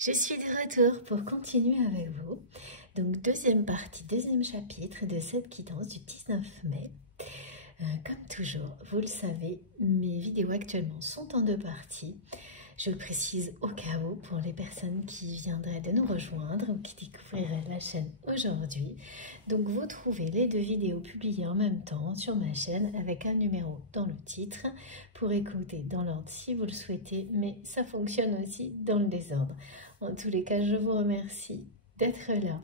Je suis de retour pour continuer avec vous. Donc deuxième partie, deuxième chapitre de cette guidance du 19 mai. Comme toujours, vous le savez, mes vidéos actuellement sont en deux parties. Je le précise au cas où pour les personnes qui viendraient de nous rejoindre ou qui découvriraient la chaîne aujourd'hui. Donc vous trouvez les deux vidéos publiées en même temps sur ma chaîne avec un numéro dans le titre pour écouter dans l'ordre si vous le souhaitez, mais ça fonctionne aussi dans le désordre. En tous les cas, je vous remercie d'être là,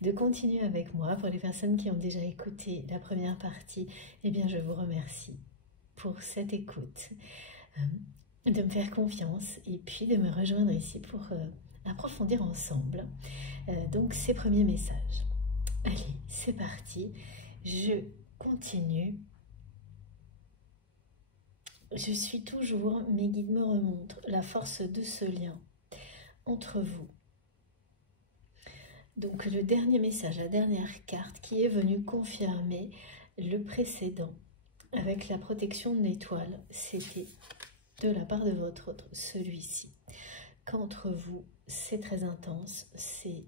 de continuer avec moi. Pour les personnes qui ont déjà écouté la première partie, eh bien je vous remercie pour cette écoute. De me faire confiance et puis de me rejoindre ici pour approfondir ensemble donc ces premiers messages. Allez, c'est parti, je continue. Je suis toujours, mes guides me remontrent la force de ce lien entre vous. Donc le dernier message, la dernière carte qui est venue confirmer le précédent avec la protection de l'étoile, c'était de la part de votre autre, celui-ci. Qu'entre vous, c'est très intense, c'est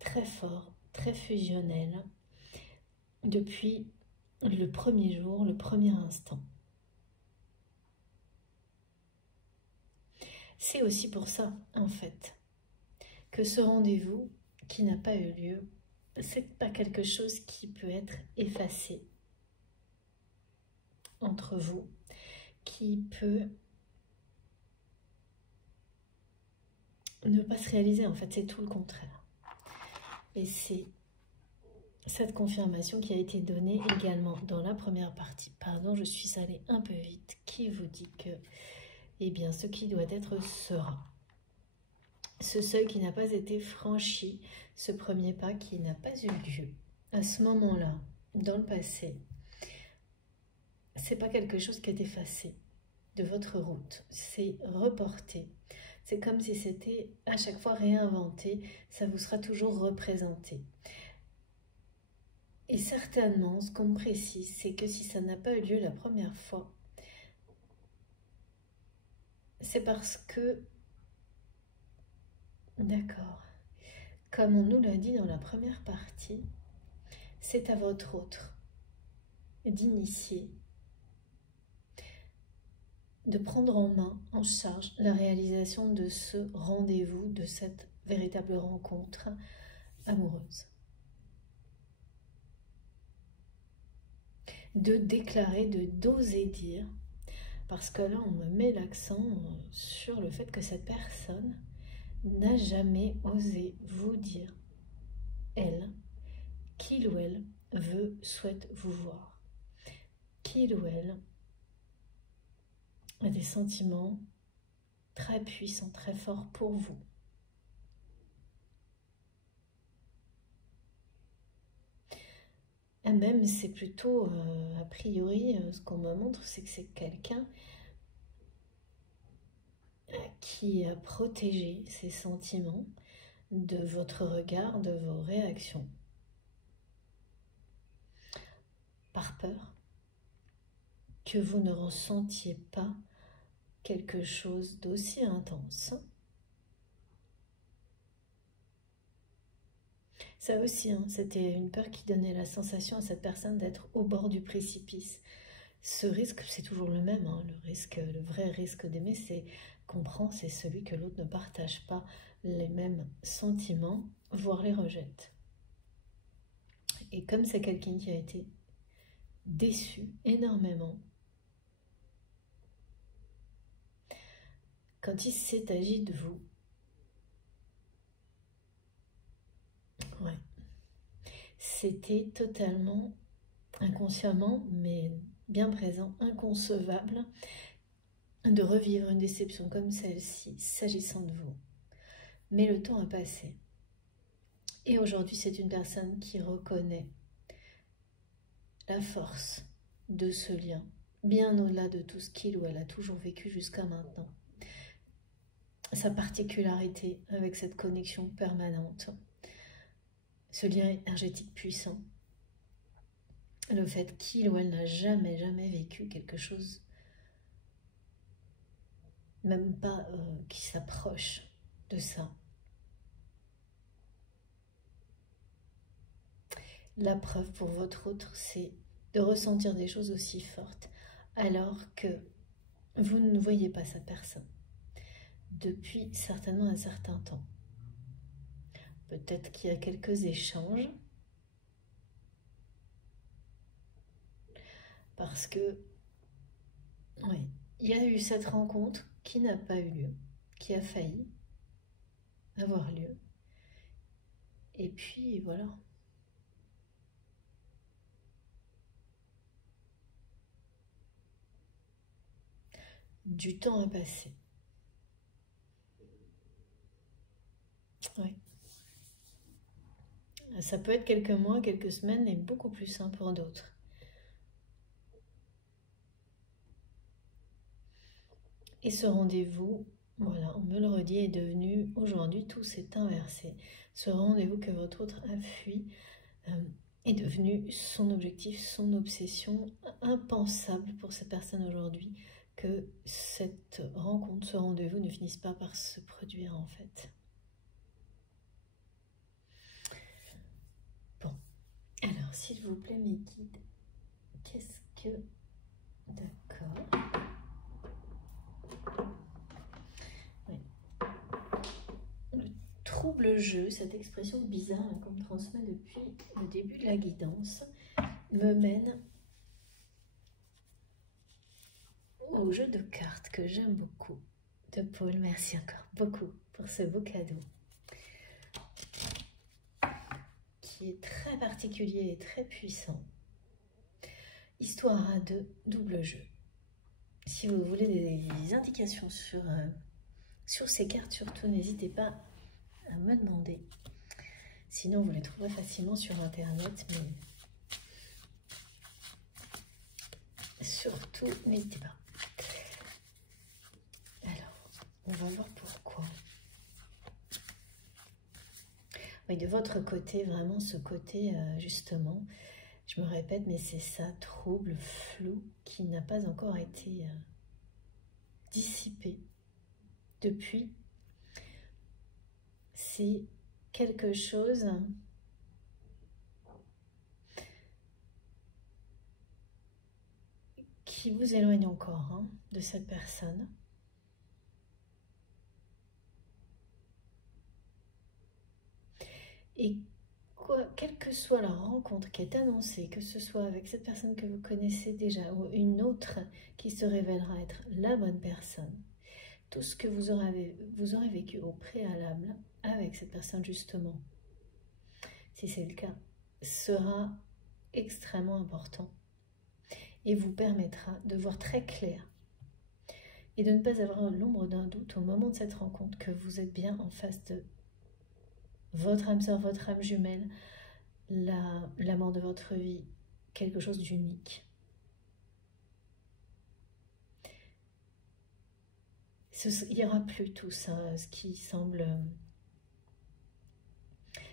très fort, très fusionnel, depuis le premier jour, le premier instant. C'est aussi pour ça, en fait, que ce rendez-vous qui n'a pas eu lieu, c'est pas quelque chose qui peut être effacé entre vous, qui peut ne pas se réaliser. En fait, c'est tout le contraire. Et c'est cette confirmation qui a été donnée également dans la première partie. Pardon, je suis allée un peu vite. Qui vous dit que, eh bien, ce qui doit être sera. Ce seuil qui n'a pas été franchi, ce premier pas qui n'a pas eu lieu à ce moment-là, dans le passé, c'est pas quelque chose qui est effacé de votre route, c'est reporté. C'est comme si c'était à chaque fois réinventé, ça vous sera toujours représenté. Et certainement, ce qu'on me précise, c'est que si ça n'a pas eu lieu la première fois, c'est parce que, d'accord, comme on nous l'a dit dans la première partie, c'est à votre autre d'initier, de prendre en main, en charge, la réalisation de ce rendez-vous, de cette véritable rencontre amoureuse. De déclarer, de d'oser dire, parce que là, on me met l'accent sur le fait que cette personne n'a jamais osé vous dire, elle, qu'il ou elle souhaite vous voir, qu'il ou elle a des sentiments très puissants, très forts pour vous. Et même, c'est plutôt, a priori, ce qu'on me montre, c'est que c'est quelqu'un qui a protégé ses sentiments de votre regard, de vos réactions, par peur que vous ne ressentiez pas quelque chose d'aussi intense. Ça aussi, hein, c'était une peur qui donnait la sensation à cette personne d'être au bord du précipice. Ce risque, c'est toujours le même, hein, le vrai risque d'aimer, c'est qu'on prend, c'est celui que l'autre ne partage pas les mêmes sentiments, voire les rejette. Et comme c'est quelqu'un qui a été déçu énormément, quand il s'est agi de vous, ouais, c'était totalement inconsciemment, mais bien présent, inconcevable de revivre une déception comme celle-ci, s'agissant de vous. Mais le temps a passé. Et aujourd'hui, c'est une personne qui reconnaît la force de ce lien, bien au-delà de tout ce qu'il ou elle a toujours vécu jusqu'à maintenant. Sa particularité avec cette connexion permanente, ce lien énergétique puissant, le fait qu'il ou elle n'a jamais vécu quelque chose, même pas qui s'approche de ça. La preuve pour votre autre, c'est de ressentir des choses aussi fortes alors que vous ne voyez pas sa personne depuis certainement un certain temps. Peut-être qu'il y a quelques échanges parce que oui, il y a eu cette rencontre qui n'a pas eu lieu, qui a failli avoir lieu. Et puis voilà. Du temps a passé. Oui. Ça peut être quelques mois, quelques semaines et beaucoup plus pour d'autres. Et ce rendez-vous, voilà, on me le redit, est devenu, aujourd'hui, tout s'est inversé. Ce rendez-vous que votre autre a fui est devenu son objectif, son obsession, impensable pour cette personne aujourd'hui que cette rencontre, ce rendez-vous ne finisse pas par se produire en fait. Bon, alors s'il vous plaît mes guides, qu'est-ce que... D'accord. Oui. Le trouble jeu, cette expression bizarre qu'on me transmet depuis le début de la guidance, me mène au jeu de cartes que j'aime beaucoup de Paul. Merci encore beaucoup pour ce beau cadeau qui est très particulier et très puissant. Histoire à deux, double jeu. Si vous voulez des indications sur ces cartes, surtout n'hésitez pas à me demander. Sinon, vous les trouverez facilement sur internet, mais surtout n'hésitez pas. Alors, on va voir pourquoi. Oui, de votre côté, vraiment ce côté, justement, je me répète, mais c'est ça, trouble, flou, qui n'a pas encore été dissipé depuis. C'est quelque chose qui vous éloigne encore de cette personne. Et quelle que soit la rencontre qui est annoncée, que ce soit avec cette personne que vous connaissez déjà ou une autre qui se révélera être la bonne personne, tout ce que vous aurez vécu au préalable avec cette personne justement, si c'est le cas, sera extrêmement important et vous permettra de voir très clair et de ne pas avoir l'ombre d'un doute au moment de cette rencontre que vous êtes bien en face de votre âme sœur, votre âme jumelle, l'amant de votre vie, quelque chose d'unique. Il n'y aura plus tout ça, ce qui semble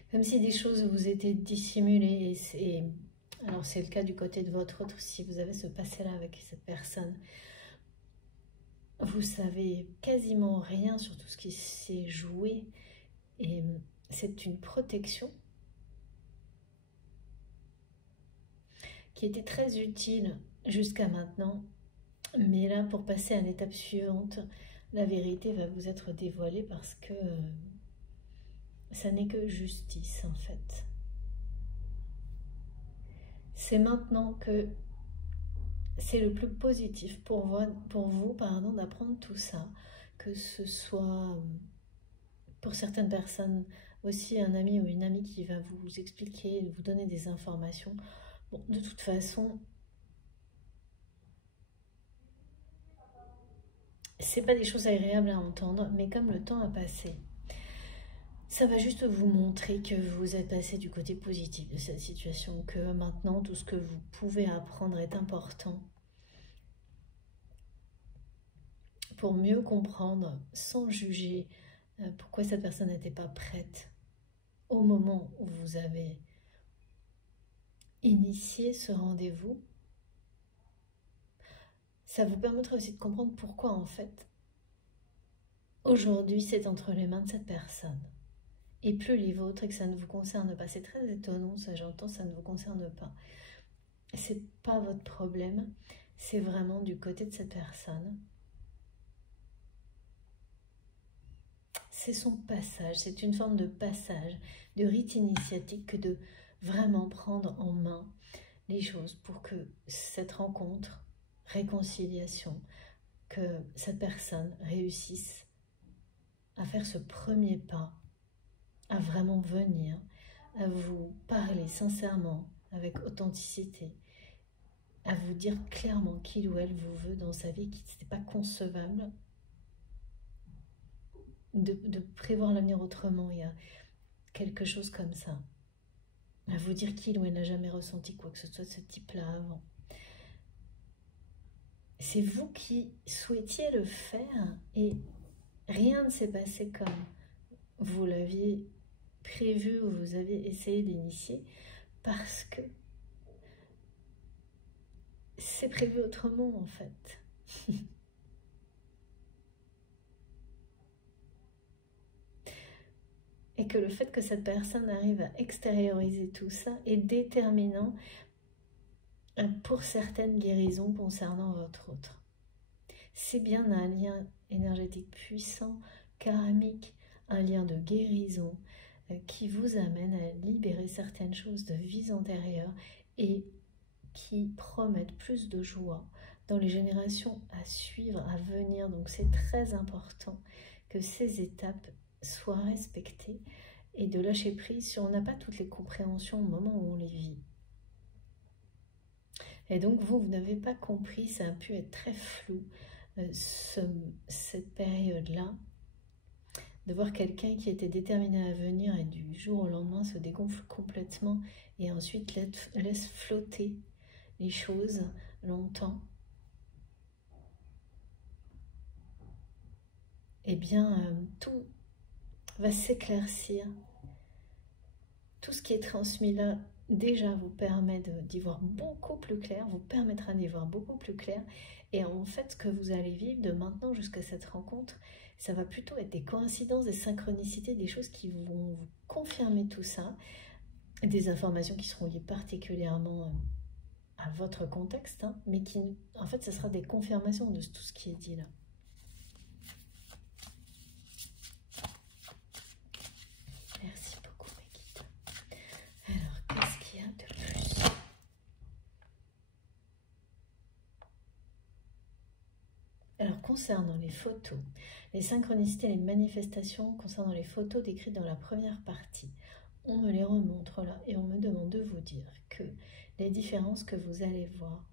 comme si des choses vous étaient dissimulées. Alors c'est le cas du côté de votre autre, si vous avez ce passé-là avec cette personne. Vous savez quasiment rien sur tout ce qui s'est joué et c'est une protection qui était très utile jusqu'à maintenant, mais là pour passer à l'étape suivante, la vérité va vous être dévoilée parce que ça n'est que justice en fait. C'est maintenant que c'est le plus positif pour vous d'apprendre tout ça, que ce soit pour certaines personnes aussi un ami ou une amie qui va vous expliquer, vous donner des informations. Bon, de toute façon, c'est pas des choses agréables à entendre, mais comme le temps a passé, ça va juste vous montrer que vous êtes passé du côté positif de cette situation, que maintenant tout ce que vous pouvez apprendre est important pour mieux comprendre, sans juger, pourquoi cette personne n'était pas prête au moment où vous avez initié ce rendez-vous. Ça vous permettra aussi de comprendre pourquoi en fait, aujourd'hui c'est entre les mains de cette personne et plus les vôtres et que ça ne vous concerne pas. C'est très étonnant, ça j'entends, ça ne vous concerne pas. C'est pas votre problème, c'est vraiment du côté de cette personne. C'est son passage, c'est une forme de passage, de rite initiatique que de vraiment prendre en main les choses pour que cette rencontre, réconciliation, que cette personne réussisse à faire ce premier pas, à vraiment venir, à vous parler sincèrement, avec authenticité, à vous dire clairement qu'il ou elle vous veut dans sa vie, qu'il n'était pas concevable de prévoir l'avenir autrement. Il y a quelque chose comme ça. À vous dire qu'il ou elle n'a jamais ressenti quoi que ce soit de ce type-là avant. C'est vous qui souhaitiez le faire et rien ne s'est passé comme vous l'aviez prévu ou vous avez essayé d'initier parce que c'est prévu autrement en fait. Et que le fait que cette personne arrive à extérioriser tout ça est déterminant pour certaines guérisons concernant votre autre. C'est bien un lien énergétique puissant, karmique, un lien de guérison qui vous amène à libérer certaines choses de vies antérieures et qui promettent plus de joie dans les générations à suivre, à venir. Donc c'est très important que ces étapes soient respectées et de lâcher prise si on n'a pas toutes les compréhensions au moment où on les vit. Et donc vous n'avez pas compris, ça a pu être très flou cette période-là, de voir quelqu'un qui était déterminé à venir et du jour au lendemain se dégonfle complètement et ensuite laisse flotter les choses longtemps. Eh bien, tout va s'éclaircir. Tout ce qui est transmis là, déjà vous permet d'y voir beaucoup plus clair, vous permettra d'y voir beaucoup plus clair. Et en fait, ce que vous allez vivre de maintenant jusqu'à cette rencontre, ça va plutôt être des coïncidences, des synchronicités, des choses qui vont vous confirmer tout ça, des informations qui seront liées particulièrement à votre contexte, hein, mais qui, en fait, ce sera des confirmations de tout ce qui est dit là. Merci beaucoup, mes guides. Alors, qu'est-ce qu'il y a de plus? Alors, concernant les photos, les synchronicités et les manifestations concernant les photos décrites dans la première partie, on me les remontre là et on me demande de vous dire que les différences que vous allez voir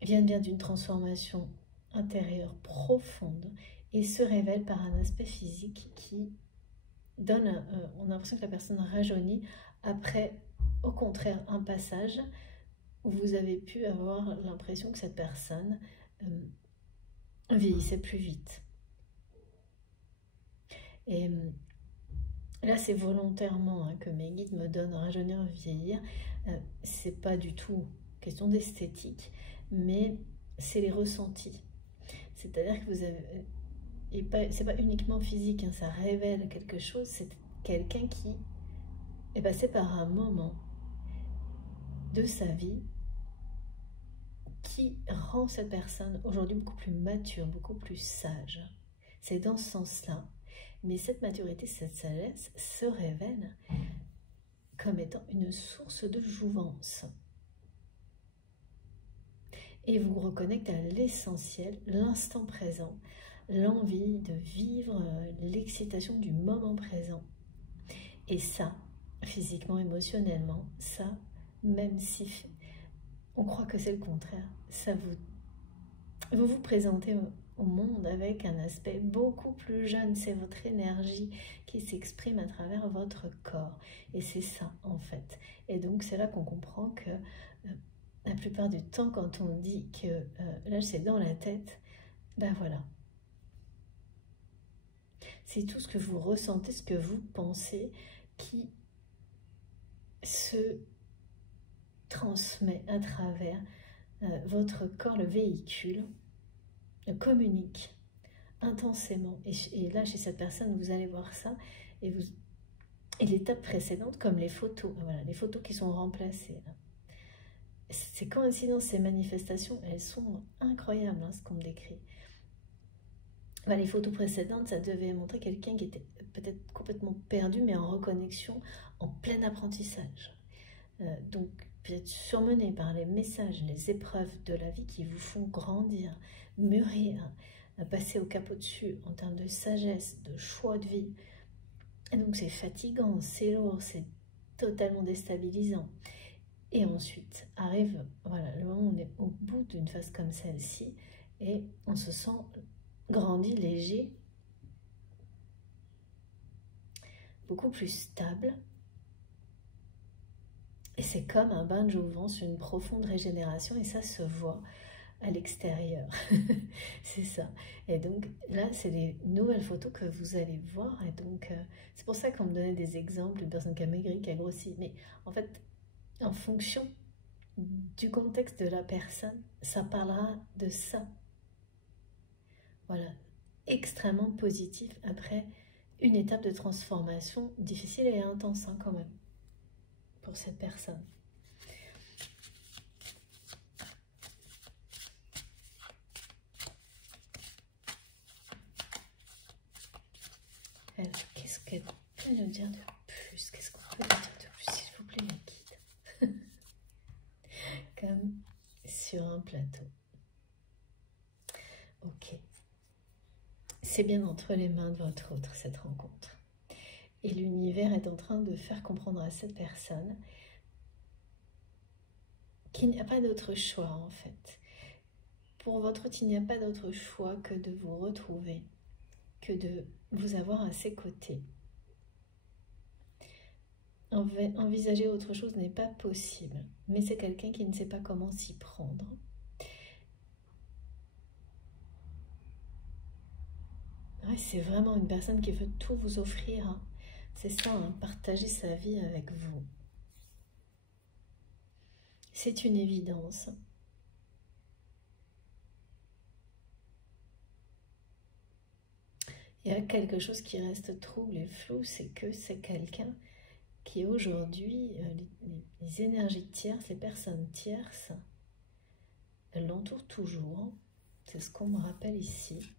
viennent bien d'une transformation intérieure profonde et se révèlent par un aspect physique qui donne, on a l'impression que la personne rajeunit après, au contraire, un passage où vous avez pu avoir l'impression que cette personne vieillissait plus vite. Et là, c'est volontairement hein, que mes guides me donnent rajeunir, vieillir. C'est pas du tout question d'esthétique, mais c'est les ressentis. C'est-à-dire que vous avez... Et c'est pas uniquement physique, hein, ça révèle quelque chose. C'est quelqu'un qui est passé par un moment de sa vie qui rend cette personne aujourd'hui beaucoup plus mature, beaucoup plus sage. C'est dans ce sens-là. Mais cette maturité, cette sagesse se révèle comme étant une source de jouvence. Et vous reconnectez à l'essentiel, l'instant présent, l'envie de vivre l'excitation du moment présent. Et ça, physiquement, émotionnellement, ça, même si on croit que c'est le contraire, ça vous vous présentez au monde avec un aspect beaucoup plus jeune. C'est votre énergie qui s'exprime à travers votre corps. Et c'est ça, en fait. Et donc, c'est là qu'on comprend que la plupart du temps, quand on dit que l'âge, c'est dans la tête, ben voilà. C'est tout ce que vous ressentez, ce que vous pensez qui se transmet à travers votre corps, le véhicule, communique intensément. Et là, chez cette personne, vous allez voir ça. Et l'étape précédente, comme les photos, voilà, les photos qui sont remplacées. Là. Ces coïncidences, ces manifestations, elles sont incroyables, hein, ce qu'on me décrit. Bah, les photos précédentes, ça devait montrer quelqu'un qui était peut-être complètement perdu, mais en reconnexion, en plein apprentissage. Donc, vous êtes surmené par les messages, les épreuves de la vie qui vous font grandir, mûrir, passer au cap au-dessus en termes de sagesse, de choix de vie. Et donc, c'est fatigant, c'est lourd, c'est totalement déstabilisant. Et ensuite arrive voilà, le moment où on est au bout d'une phase comme celle-ci et on se sent grandi, léger, beaucoup plus stable. Et c'est comme un bain de jouvence, une profonde régénération, et ça se voit à l'extérieur. C'est ça. Et donc là, c'est les nouvelles photos que vous allez voir. Et donc, c'est pour ça qu'on me donnait des exemples d'une personne qui a maigri, qui a grossi. Mais en fait, en fonction du contexte de la personne, ça parlera de ça. Voilà. Extrêmement positif après une étape de transformation difficile et intense, hein, quand même, pour cette personne. Alors, qu'est-ce qu'elle peut nous dire de plus? Qu'est-ce qu'on peut nous dire de plus, s'il vous plaît, mes guides? Comme sur un plateau. Ok. C'est bien entre les mains de votre autre, cette rencontre. Et l'univers est en train de faire comprendre à cette personne qu'il n'y a pas d'autre choix, en fait. Pour votre autre, il n'y a pas d'autre choix que de vous retrouver, que de vous avoir à ses côtés. Envisager autre chose n'est pas possible, mais c'est quelqu'un qui ne sait pas comment s'y prendre. Ouais, c'est vraiment une personne qui veut tout vous offrir. Hein. C'est ça, hein, partager sa vie avec vous. C'est une évidence. Il y a quelque chose qui reste trouble et flou, c'est que c'est quelqu'un qui aujourd'hui, les énergies tierces, les personnes tierces, elles l'entourent toujours. C'est ce qu'on me rappelle ici.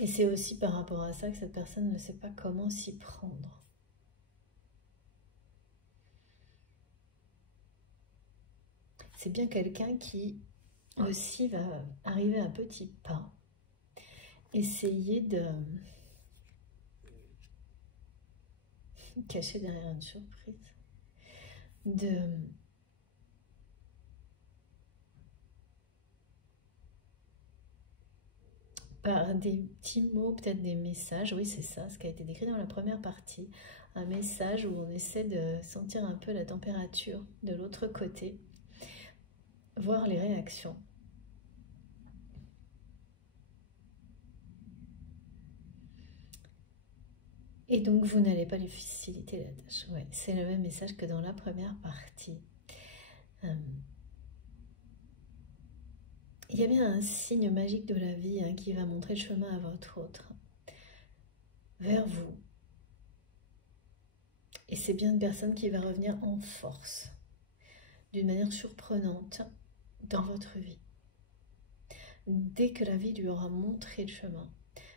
Et c'est aussi par rapport à ça que cette personne ne sait pas comment s'y prendre. C'est bien quelqu'un qui aussi va arriver à petits pas, essayer de cacher derrière une surprise, par des petits mots, peut-être des messages, oui c'est ça, ce qui a été décrit dans la première partie, un message où on essaie de sentir un peu la température de l'autre côté, voir les réactions. Et donc vous n'allez pas lui faciliter la tâche, ouais, c'est le même message que dans la première partie. Il y a bien un signe magique de la vie, hein, qui va montrer le chemin à votre autre, vers vous. Et c'est bien une personne qui va revenir en force, d'une manière surprenante, dans votre vie. Dès que la vie lui aura montré le chemin,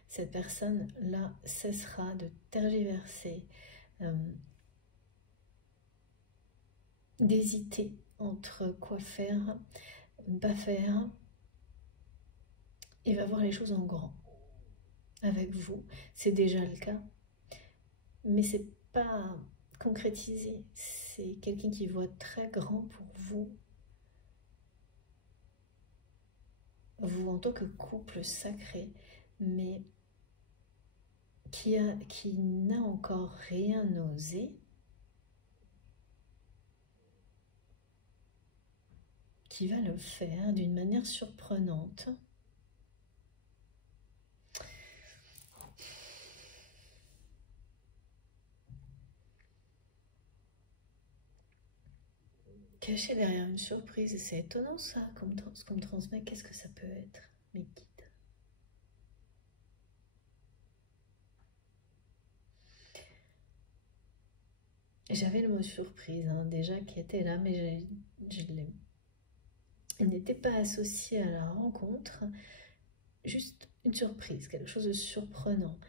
cette personne-là cessera de tergiverser, d'hésiter entre quoi faire, ne pas faire, et va voir les choses en grand. Avec vous, c'est déjà le cas, mais c'est pas concrétisé. C'est quelqu'un qui voit très grand pour vous. Vous en tant que couple sacré, mais qui n'a encore rien osé, qui va le faire d'une manière surprenante. Caché derrière une surprise, c'est étonnant ça, ce qu'on me transmet, qu'est-ce que ça peut être, mes guides? J'avais le mot surprise hein, déjà qui était là, mais il n'était pas associé à la rencontre, juste une surprise, quelque chose de surprenant.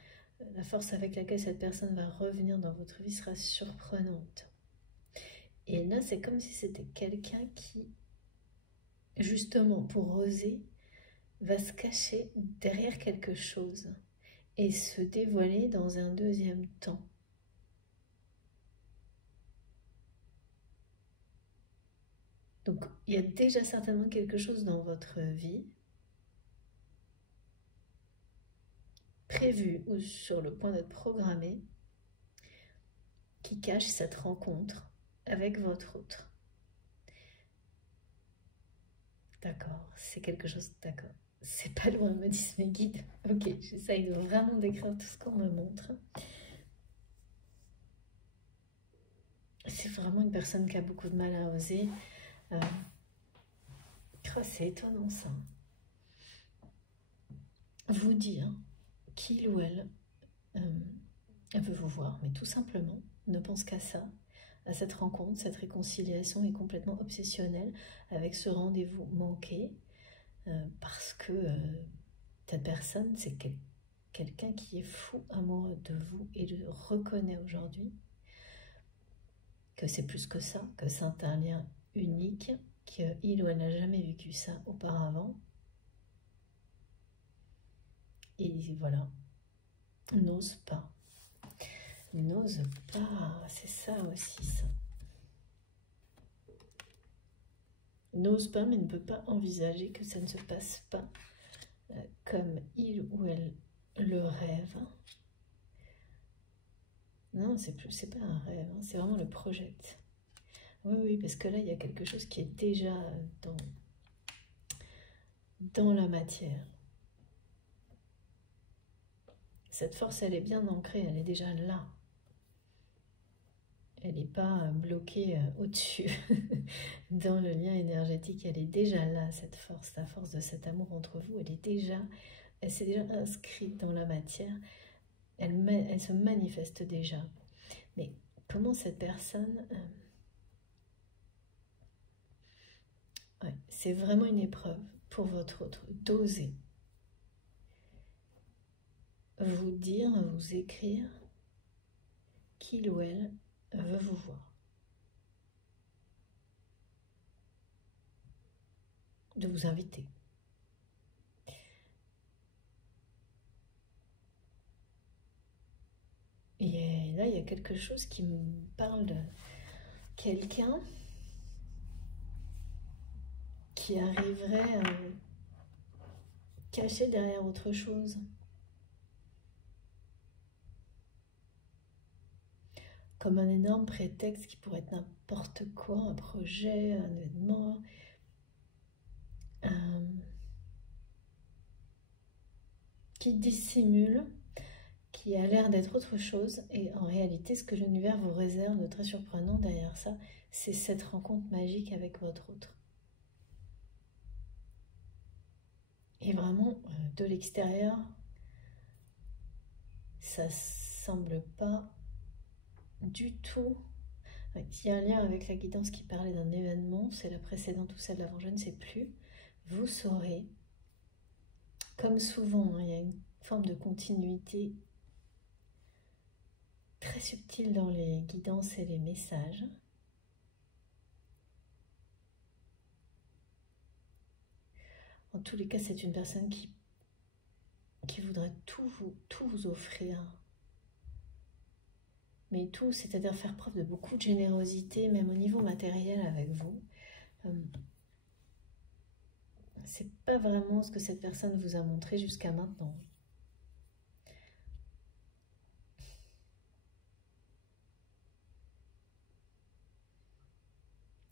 La force avec laquelle cette personne va revenir dans votre vie sera surprenante. Et là, c'est comme si c'était quelqu'un qui, justement, pour oser, va se cacher derrière quelque chose et se dévoiler dans un deuxième temps. Donc, il y a déjà certainement quelque chose dans votre vie prévu ou sur le point d'être programmé qui cache cette rencontre avec votre autre. D'accord, c'est quelque chose, d'accord. C'est pas loin, me disent mes guides. Ok, j'essaye vraiment d'écrire tout ce qu'on me montre. C'est vraiment une personne qui a beaucoup de mal à oser. C'est étonnant ça. Vous dire qu'il ou elle veut vous voir, mais tout simplement ne pense qu'à ça, à cette rencontre, cette réconciliation est complètement obsessionnelle avec ce rendez-vous manqué, parce que cette personne, c'est quelqu'un qui est fou amoureux de vous et le reconnaît aujourd'hui, que c'est plus que ça, que c'est un lien unique, qu'il ou elle n'a jamais vécu ça auparavant. Et voilà, n'ose pas. N'ose pas, c'est ça aussi ça. N'ose pas mais ne peut pas envisager que ça ne se passe pas comme il ou elle le rêve. Non, c'est pas un rêve, hein, c'est vraiment le projette. Oui, parce que là, il y a quelque chose qui est déjà dans la matière. Cette force, elle est bien ancrée, elle est déjà là. Elle n'est pas bloquée au-dessus dans le lien énergétique, elle est déjà là, cette force, la force de cet amour entre vous, elle s'est déjà inscrite dans la matière, elle se manifeste déjà. Mais comment cette personne... ouais, c'est vraiment une épreuve pour votre autre, d'oser vous dire, vous écrire qu'il ou elle veut vous voir. De vous inviter. Et là, il y a quelque chose qui me parle de quelqu'un qui arriverait caché derrière autre chose. Comme un énorme prétexte qui pourrait être n'importe quoi, un projet, un événement, qui dissimule, qui a l'air d'être autre chose, et en réalité, ce que l'univers vous réserve de très surprenant derrière ça, c'est cette rencontre magique avec votre autre. Et vraiment, de l'extérieur, ça semble pas du tout. Il y a un lien avec la guidance qui parlait d'un événement, c'est la précédente ou celle d'avant, je ne sais plus. Vous saurez, comme souvent, il y a une forme de continuité très subtile dans les guidances et les messages. En tous les cas, c'est une personne qui voudrait tout vous offrir. Mais tout, c'est-à-dire faire preuve de beaucoup de générosité, même au niveau matériel avec vous. C'est pas vraiment ce que cette personne vous a montré jusqu'à maintenant.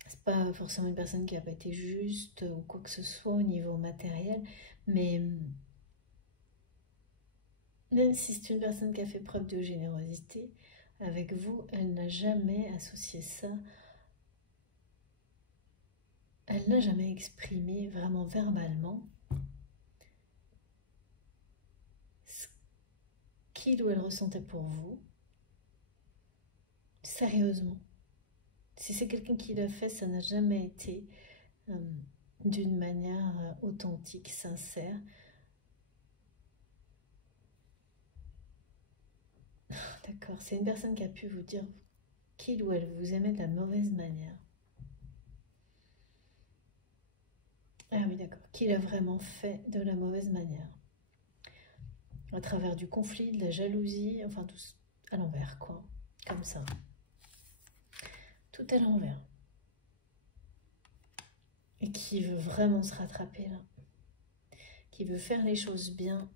C'est pas forcément une personne qui n'a pas été juste ou quoi que ce soit au niveau matériel, mais même si c'est une personne qui a fait preuve de générosité, avec vous, elle n'a jamais associé ça, elle n'a jamais exprimé vraiment verbalement ce qu'il ou elle ressentait pour vous. sérieusement. Si c'est quelqu'un qui l'a fait, ça n'a jamais été d'une manière authentique, sincère. D'accord, c'est une personne qui a pu vous dire qu'il ou elle vous aimait de la mauvaise manière. Ah oui, d'accord, qu'il a vraiment fait de la mauvaise manière. À travers du conflit, de la jalousie, enfin tout à l'envers, quoi. Comme ça. Tout à l'envers. Et qui veut vraiment se rattraper là. Qui veut faire les choses bien,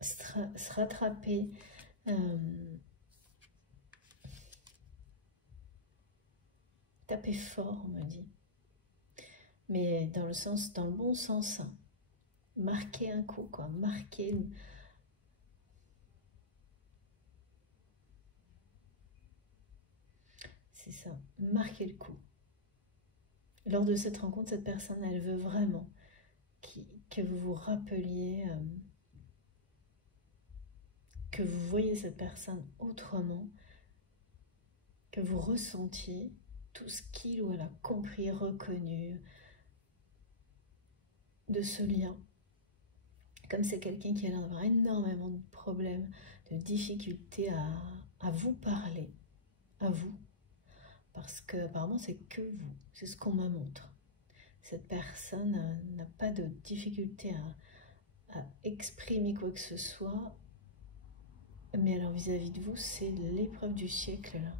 se rattraper. Taper fort, on me dit. Mais dans le bon sens. Marquer un coup, quoi. Marquer. C'est ça. Marquer le coup. Lors de cette rencontre, cette personne, elle veut vraiment que vous vous rappeliez, que vous voyez cette personne autrement, que vous ressentiez tout ce qu'il ou elle a compris, reconnu de ce lien. Comme c'est quelqu'un qui a l'air d'avoir énormément de problèmes, de difficultés à vous parler, à vous, parce que apparemment c'est que vous, c'est ce qu'on me montre. Cette personne n'a pas de difficulté à exprimer quoi que ce soit, mais alors vis-à-vis de vous, c'est l'épreuve du siècle là.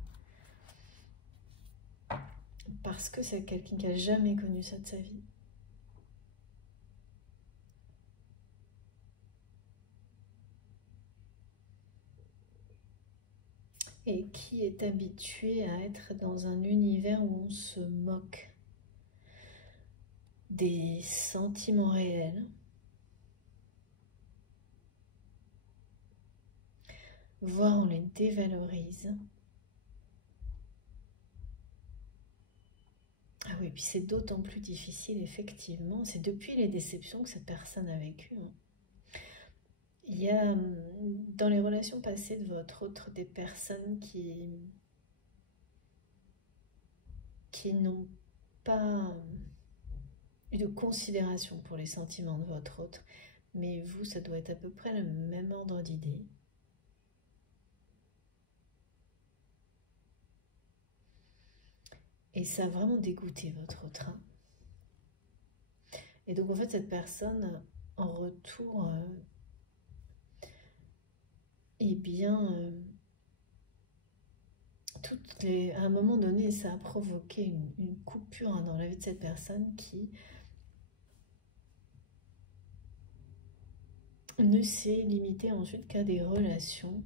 Parce que c'est quelqu'un qui n'a jamais connu ça de sa vie. Et qui est habitué à être dans un univers où on se moque des sentiments réels, voire on les dévalorise. Ah oui, puis c'est d'autant plus difficile, effectivement. C'est depuis les déceptions que cette personne a vécu. Il y a dans les relations passées de votre autre des personnes qui n'ont pas eu de considération pour les sentiments de votre autre. Mais vous, ça doit être à peu près le même ordre d'idée. Et ça a vraiment dégoûté votre autre. Et donc en fait, cette personne, en retour, eh bien, à un moment donné, ça a provoqué une coupure dans la vie de cette personne qui ne s'est limitée ensuite qu'à des relations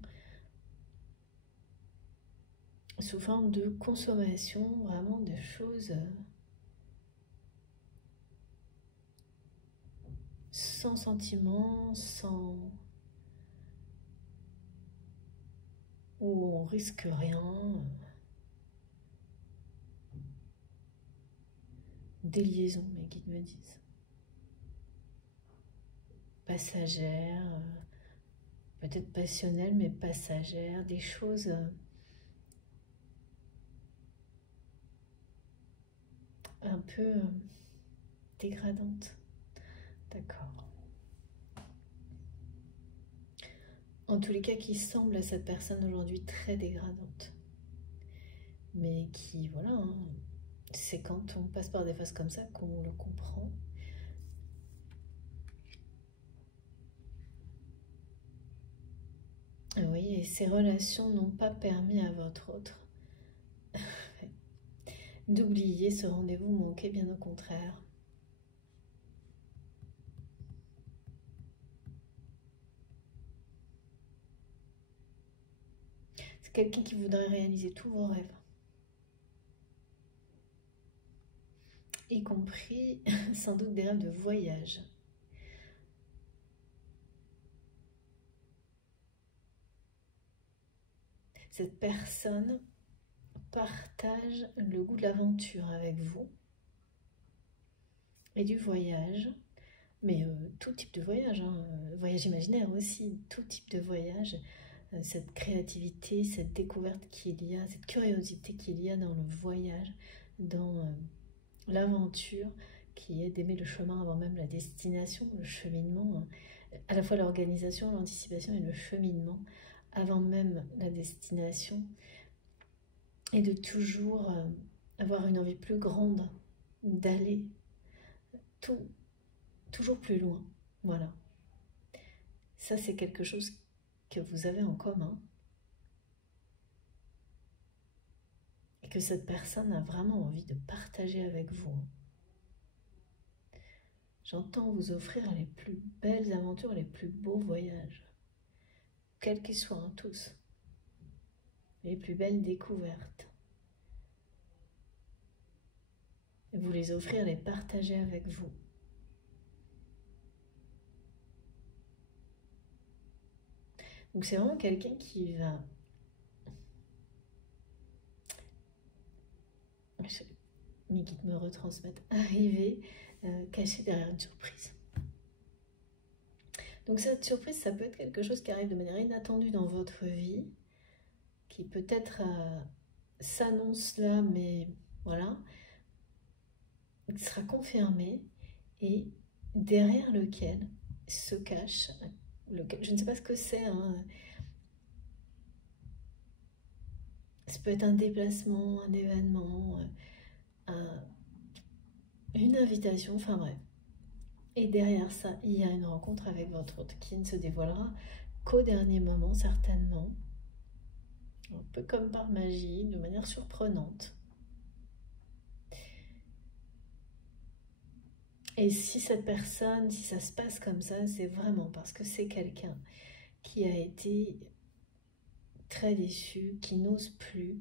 sous forme de consommation, vraiment de choses sans sentiment, où on risque rien, des liaisons, mes guides me disent, passagères, peut-être passionnelles, mais passagères, des choses un peu dégradantes. D'accord. En tous les cas, qui semble à cette personne aujourd'hui très dégradante. Mais qui, voilà, hein, c'est quand on passe par des phases comme ça qu'on le comprend. Oui, et ces relations n'ont pas permis à votre autre d'oublier ce rendez-vous manqué, bien au contraire. C'est quelqu'un qui voudrait réaliser tous vos rêves. Y compris sans doute des rêves de voyage. Cette personne partage le goût de l'aventure avec vous et du voyage, mais tout type de voyage, hein, voyage imaginaire aussi, tout type de voyage, cette créativité, cette découverte qu'il y a, cette curiosité qu'il y a dans le voyage, dans l'aventure, qui est d'aimer le chemin avant même la destination, le cheminement, à la fois l'organisation, l'anticipation et le cheminement avant même la destination, et de toujours avoir une envie plus grande d'aller toujours plus loin. Voilà. Ça, c'est quelque chose que vous avez en commun et que cette personne a vraiment envie de partager avec vous. J'entends vous offrir les plus belles aventures, les plus beaux voyages, quels qu'ils soient, hein, tous, les plus belles découvertes. Et vous les offrir, les partager avec vous. Donc c'est vraiment quelqu'un qui va... Mes guides me retransmettent, arriver caché derrière une surprise. Donc cette surprise, ça peut être quelque chose qui arrive de manière inattendue dans votre vie, qui peut-être s'annonce là, mais voilà, qui sera confirmé, et derrière lequel se cache, je ne sais pas ce que c'est, hein, ça peut être un déplacement, un événement, une invitation, enfin bref. Et derrière ça, il y a une rencontre avec votre hôte qui ne se dévoilera qu'au dernier moment, certainement. Un peu comme par magie, de manière surprenante. Et si cette personne, si ça se passe comme ça, c'est vraiment parce que c'est quelqu'un qui a été très déçu, qui n'ose plus,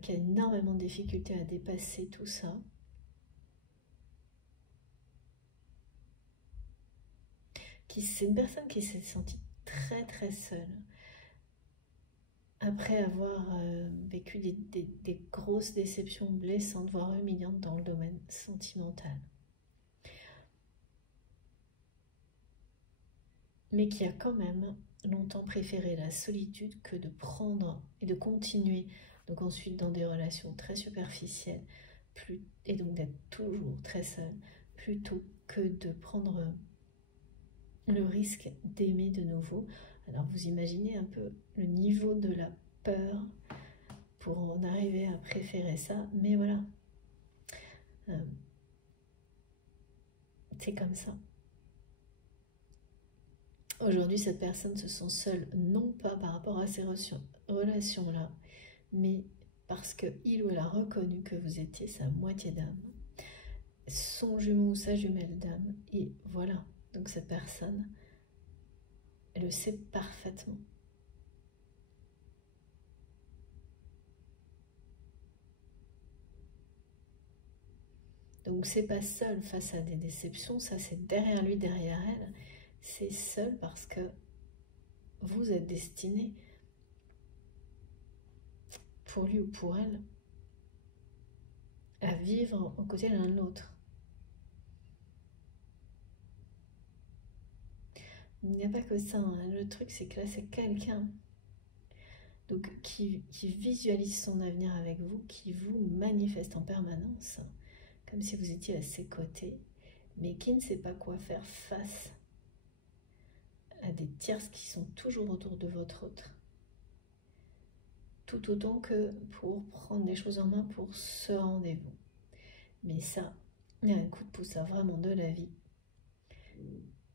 qui a énormément de difficultés à dépasser tout ça. C'est une personne qui s'est sentie très très seule après avoir vécu des grosses déceptions blessantes, voire humiliantes dans le domaine sentimental. Mais qui a quand même longtemps préféré la solitude que de prendre et de continuer, donc ensuite dans des relations très superficielles, et donc d'être toujours très seul, plutôt que de prendre le risque d'aimer de nouveau. Alors vous imaginez un peu le niveau de la peur pour en arriver à préférer ça, mais voilà, c'est comme ça. Aujourd'hui, cette personne se sent seule, non pas par rapport à ces relations-là, mais parce qu'il ou elle a reconnu que vous étiez sa moitié d'âme, son jumeau ou sa jumelle d'âme, et voilà. Donc cette personne, elle le sait parfaitement. Donc c'est pas seul face à des déceptions, ça c'est derrière lui, derrière elle. C'est seul parce que vous êtes destiné, pour lui ou pour elle, à vivre aux côtés l'un de l'autre. Il n'y a pas que ça, hein. Le truc c'est que là c'est quelqu'un donc qui visualise son avenir avec vous, qui vous manifeste en permanence, comme si vous étiez à ses côtés, mais qui ne sait pas quoi faire face à des tierces qui sont toujours autour de votre autre. Tout autant que pour prendre les choses en main pour ce rendez-vous. Mais ça, il y a un coup de pouce vraiment de la vie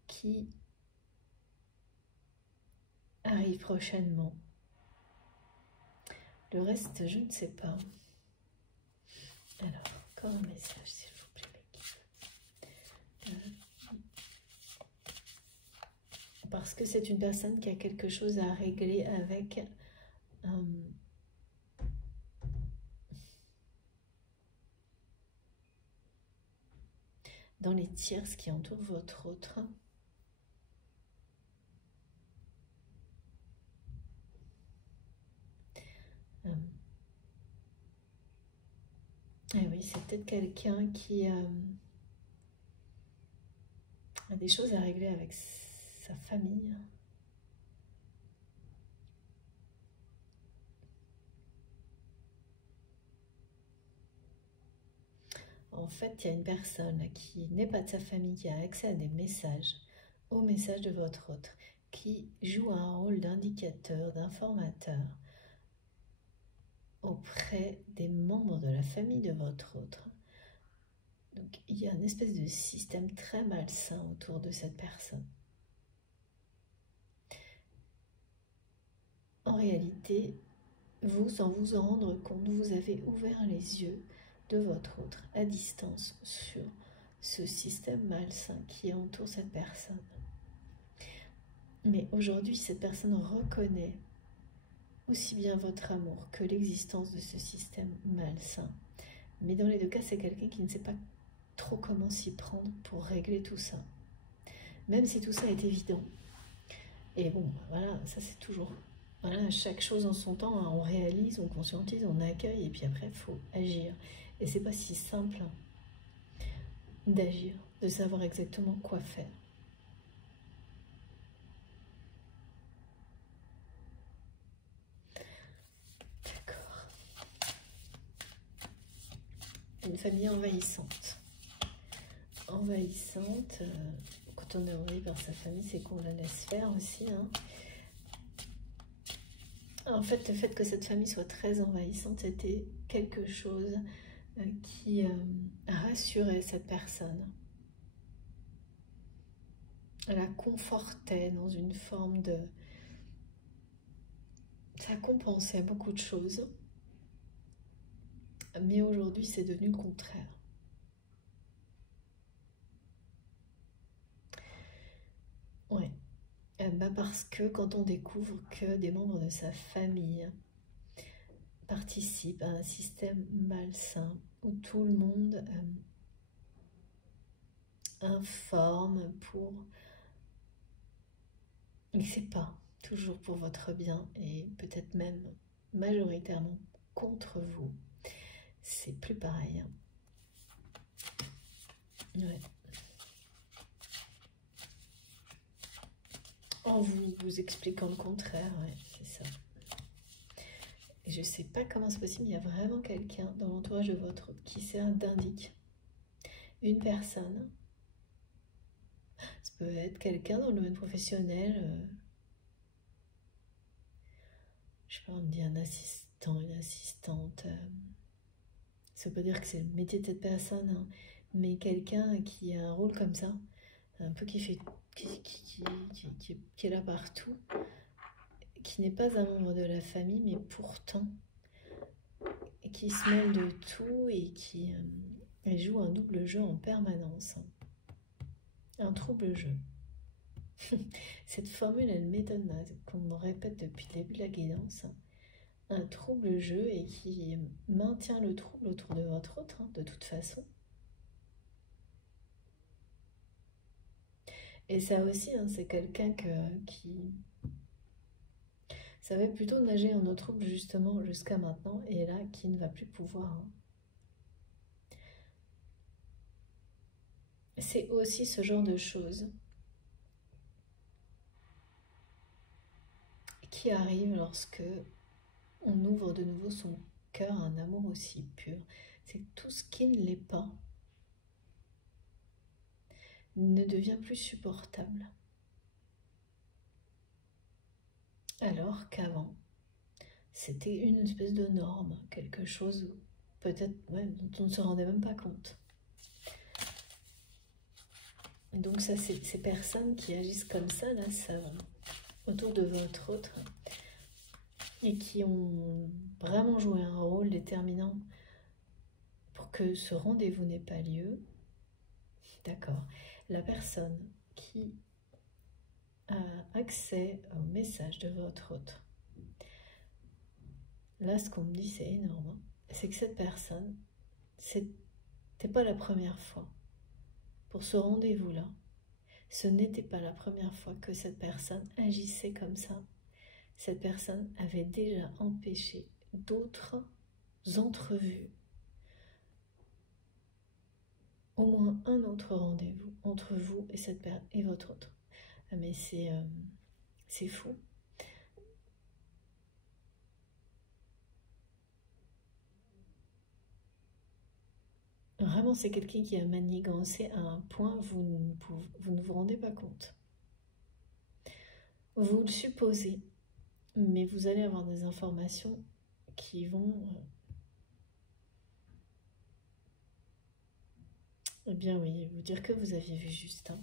qui arrive prochainement. Le reste, je ne sais pas. Alors, encore un message, s'il vous plaît. Parce que c'est une personne qui a quelque chose à régler avec dans les tierces qui entourent votre autre. Et oui, c'est peut-être quelqu'un qui a des choses à régler avec sa famille. en fait, il y a une personne qui n'est pas de sa famille, qui a accès à des messages, aux messages de votre autre, qui joue un rôle d'indicateur, d'informateur auprès des membres de la famille de votre autre. Donc, il y a une espèce de système très malsain autour de cette personne. En réalité, vous, sans vous en rendre compte, vous avez ouvert les yeux de votre autre à distance sur ce système malsain qui entoure cette personne. Mais aujourd'hui, cette personne reconnaît aussi bien votre amour que l'existence de ce système malsain. Mais dans les deux cas, c'est quelqu'un qui ne sait pas trop comment s'y prendre pour régler tout ça. Même si tout ça est évident. Et bon, voilà, ça c'est toujours... Voilà, chaque chose en son temps, hein, on réalise, on conscientise, on accueille, et puis après, il faut agir. Et c'est pas si simple d'agir, de savoir exactement quoi faire. D'accord. Une famille envahissante. Envahissante, quand on est envahi par sa famille, c'est qu'on la laisse faire aussi, hein. En fait, le fait que cette famille soit très envahissante, c'était quelque chose qui rassurait cette personne. Elle la confortait dans une forme de... Ça compensait beaucoup de choses. Mais aujourd'hui, c'est devenu le contraire. Ouais. Parce que quand on découvre que des membres de sa famille participent à un système malsain où tout le monde informe pour... Et c'est pas toujours pour votre bien et peut-être même majoritairement contre vous. C'est plus pareil. Ouais. En vous expliquant le contraire, ouais, c'est ça. Et je sais pas comment c'est possible, il y a vraiment quelqu'un dans l'entourage de votre autre qui sert d'indique. Une personne, ça peut être quelqu'un dans le domaine professionnel, je sais pas, on me dit un assistant, une assistante, ça veut pas dire que c'est le métier de cette personne, hein, mais quelqu'un qui a un rôle comme ça, un peu qui fait, qui est là partout, qui n'est pas un membre de la famille, mais pourtant qui se mêle de tout et qui joue un double jeu en permanence, un trouble jeu. Cette formule, elle m'étonne, qu'on me répète depuis le début de la guidance, un trouble jeu et qui maintient le trouble autour de votre autre, hein, de toute façon. Et ça aussi, hein, c'est quelqu'un qui savait plutôt nager en eau trouble justement jusqu'à maintenant et là qui ne va plus pouvoir. Hein. C'est aussi ce genre de choses qui arrive lorsque on ouvre de nouveau son cœur à un amour aussi pur. C'est que tout ce qui ne l'est pas ne devient plus supportable. Alors qu'avant, c'était une espèce de norme, quelque chose peut-être même dont on ne se rendait même pas compte. Donc ça, ces personnes qui agissent comme ça, là, autour de votre autre, et qui ont vraiment joué un rôle déterminant pour que ce rendez-vous n'ait pas lieu, d'accord, la personne qui a accès au message de votre autre, là, ce qu'on me dit, c'est énorme, hein, c'est que cette personne, c'était pas la première fois. Pour ce rendez-vous-là, ce n'était pas la première fois que cette personne agissait comme ça. Cette personne avait déjà empêché d'autres entrevues, au moins un autre rendez-vous entre vous et cette personne et votre autre. Mais c'est fou. Vraiment, c'est quelqu'un qui a manigancé à un point, vous ne vous rendez pas compte. Vous le supposez, mais vous allez avoir des informations qui vont... eh bien oui, vous dire que vous aviez vu juste. Hein.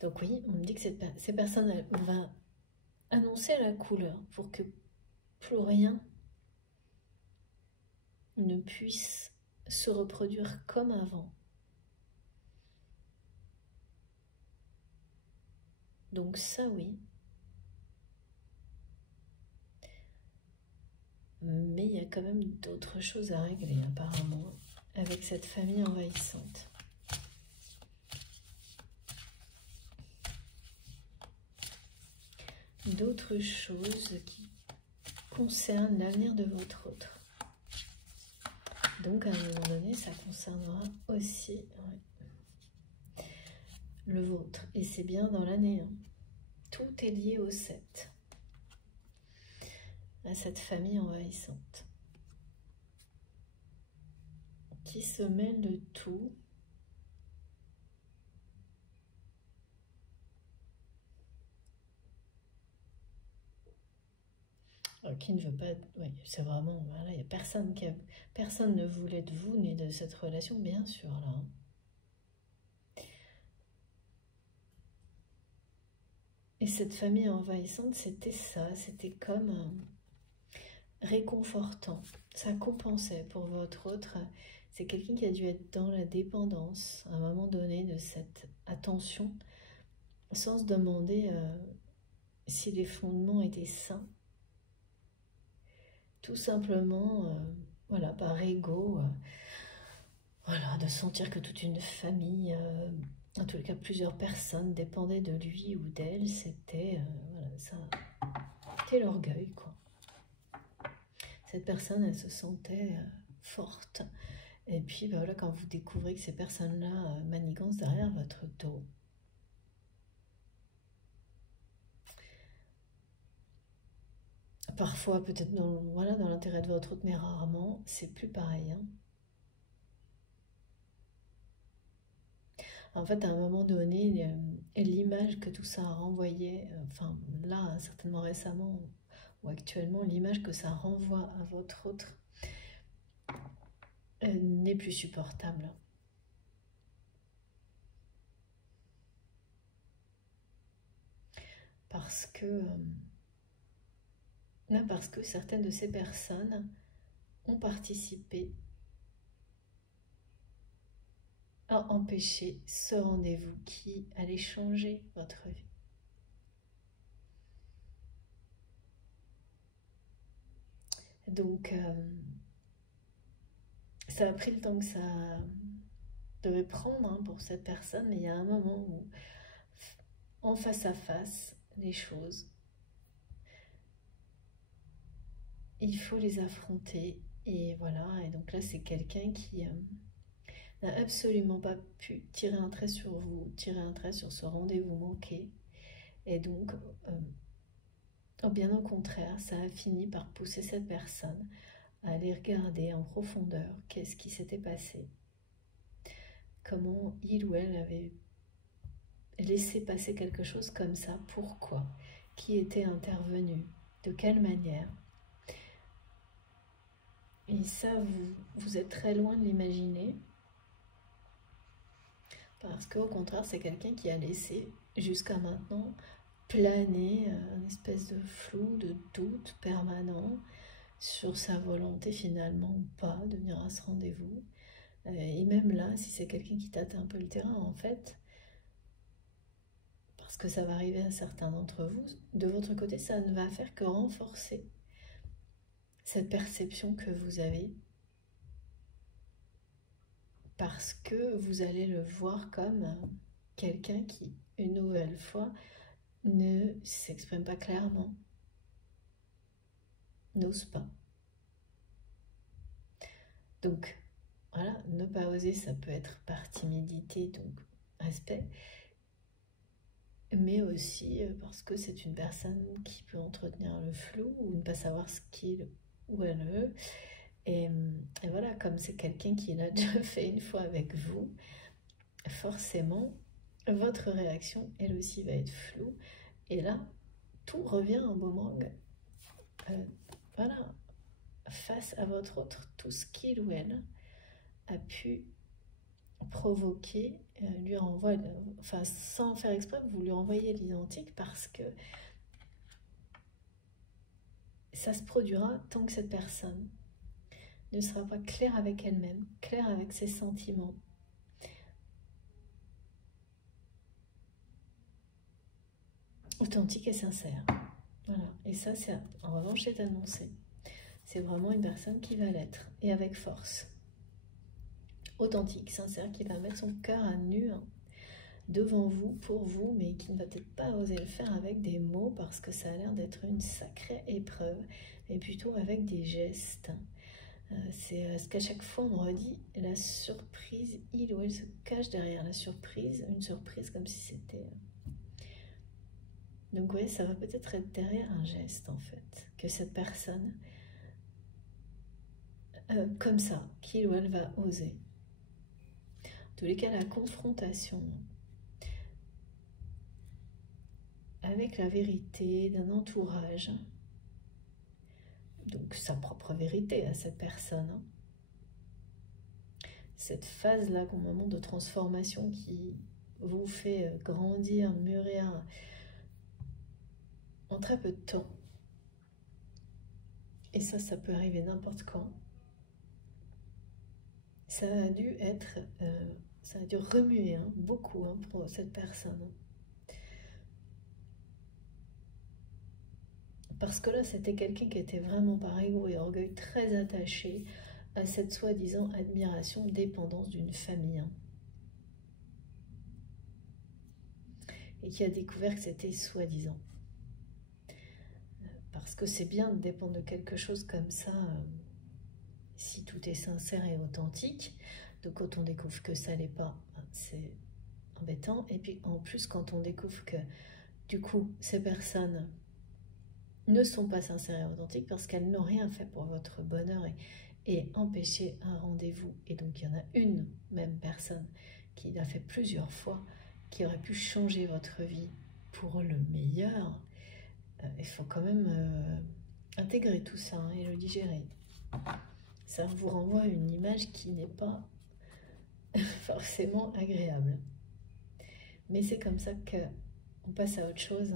Donc oui, on me dit que ces personnes va annoncer la couleur pour que plus rien ne puisse se reproduire comme avant. Donc ça oui. Mais il y a quand même d'autres choses à régler apparemment avec cette famille envahissante. D'autres choses qui concernent l'avenir de votre autre. Donc à un moment donné, ça concernera aussi le vôtre. Et c'est bien dans l'année. Hein. Tout est lié au 7. À cette famille envahissante. Qui se mêle de tout. Qui ne veut pas... Oui, c'est vraiment... Voilà, il n'y a personne qui personne ne voulait de vous ni de cette relation, bien sûr, là. Hein. Et cette famille envahissante, c'était ça. C'était comme réconfortant. Ça compensait pour votre autre. C'est quelqu'un qui a dû être dans la dépendance, à un moment donné, de cette attention, sans se demander si les fondements étaient sains. Tout simplement, voilà, par ego, voilà, de sentir que toute une famille, en tout cas plusieurs personnes dépendaient de lui ou d'elle, c'était, voilà, ça, c'était l'orgueil, quoi. Cette personne, elle se sentait forte. Et puis, bah, voilà, quand vous découvrez que ces personnes-là manigancent derrière votre dos, parfois, peut-être dans, voilà, dans l'intérêt de votre autre, mais rarement, c'est plus pareil. Hein. En fait, à un moment donné, l'image que tout ça a renvoyé, enfin là, certainement récemment ou actuellement, l'image que ça renvoie à votre autre n'est plus supportable. Parce que certaines de ces personnes ont participé à empêcher ce rendez-vous qui allait changer votre vie. Donc, ça a pris le temps que ça devait prendre hein, pour cette personne, mais il y a un moment où, en face à face, les choses, il faut les affronter. Et voilà, et donc là, c'est quelqu'un qui n'a absolument pas pu tirer un trait sur vous, tirer un trait sur ce rendez-vous manqué. Et donc, bien au contraire, ça a fini par pousser cette personne à aller regarder en profondeur qu'est-ce qui s'était passé. Comment il ou elle avait laissé passer quelque chose comme ça, pourquoi, qui était intervenu, de quelle manière. Et ça, vous êtes très loin de l'imaginer, parce qu'au contraire, c'est quelqu'un qui a laissé, jusqu'à maintenant, planer une espèce de flou, de doute permanent sur sa volonté finalement ou pas de venir à ce rendez-vous. Et même là, si c'est quelqu'un qui tâte un peu le terrain, en fait, parce que ça va arriver à certains d'entre vous, de votre côté, ça ne va faire que renforcer cette perception que vous avez, parce que vous allez le voir comme quelqu'un qui, une nouvelle fois, ne s'exprime pas clairement, n'ose pas. Donc, voilà, ne pas oser, ça peut être par timidité, donc respect, mais aussi parce que c'est une personne qui peut entretenir le flou ou ne pas savoir ce qu'il ou elle veut. Et voilà, comme c'est quelqu'un qui l'a déjà fait une fois avec vous, forcément, votre réaction, elle aussi, va être floue. Et là, tout revient en boomerang. Voilà, face à votre autre, tout ce qu'il ou elle a pu provoquer, lui renvoie, enfin sans faire exprès, vous lui renvoyez l'identique parce que ça se produira tant que cette personne ne sera pas claire avec elle-même, claire avec ses sentiments. Authentique et sincère. Voilà, et ça, c'est en revanche, c'est annoncé. C'est vraiment une personne qui va l'être, et avec force. Authentique, sincère, qui va mettre son cœur à nu devant vous, pour vous, mais qui ne va peut-être pas oser le faire avec des mots, parce que ça a l'air d'être une sacrée épreuve, mais plutôt avec des gestes. C'est ce qu'à chaque fois on me redit, la surprise, il ou elle se cache derrière la surprise, une surprise comme si c'était... Donc vous voyez, ça va peut-être être derrière un geste en fait, que cette personne, comme ça, qu'il ou elle va oser. En tous les cas, la confrontation avec la vérité d'un entourage, donc sa propre vérité à cette personne, cette phase-là, un moment de transformation qui vous fait grandir, mûrir en très peu de temps. Et ça peut arriver n'importe quand. Ça a dû être, ça a dû remuer beaucoup pour cette personne. Parce que là, c'était quelqu'un qui était vraiment par ego et orgueil très attaché à cette soi-disant admiration, dépendance d'une famille. Et qui a découvert que c'était soi-disant. Parce que c'est bien de dépendre de quelque chose comme ça, si tout est sincère et authentique. Donc quand on découvre que ça l'est pas, c'est embêtant. Et puis en plus, quand on découvre que du coup, ces personnes ne sont pas sincères et authentiques parce qu'elles n'ont rien fait pour votre bonheur et empêcher un rendez-vous. Et donc il y en a une même personne qui l'a fait plusieurs fois, qui aurait pu changer votre vie pour le meilleur. Il faut quand même intégrer tout ça et le digérer. Ça vous renvoie à une image qui n'est pas forcément agréable. Mais c'est comme ça qu'on passe à autre chose.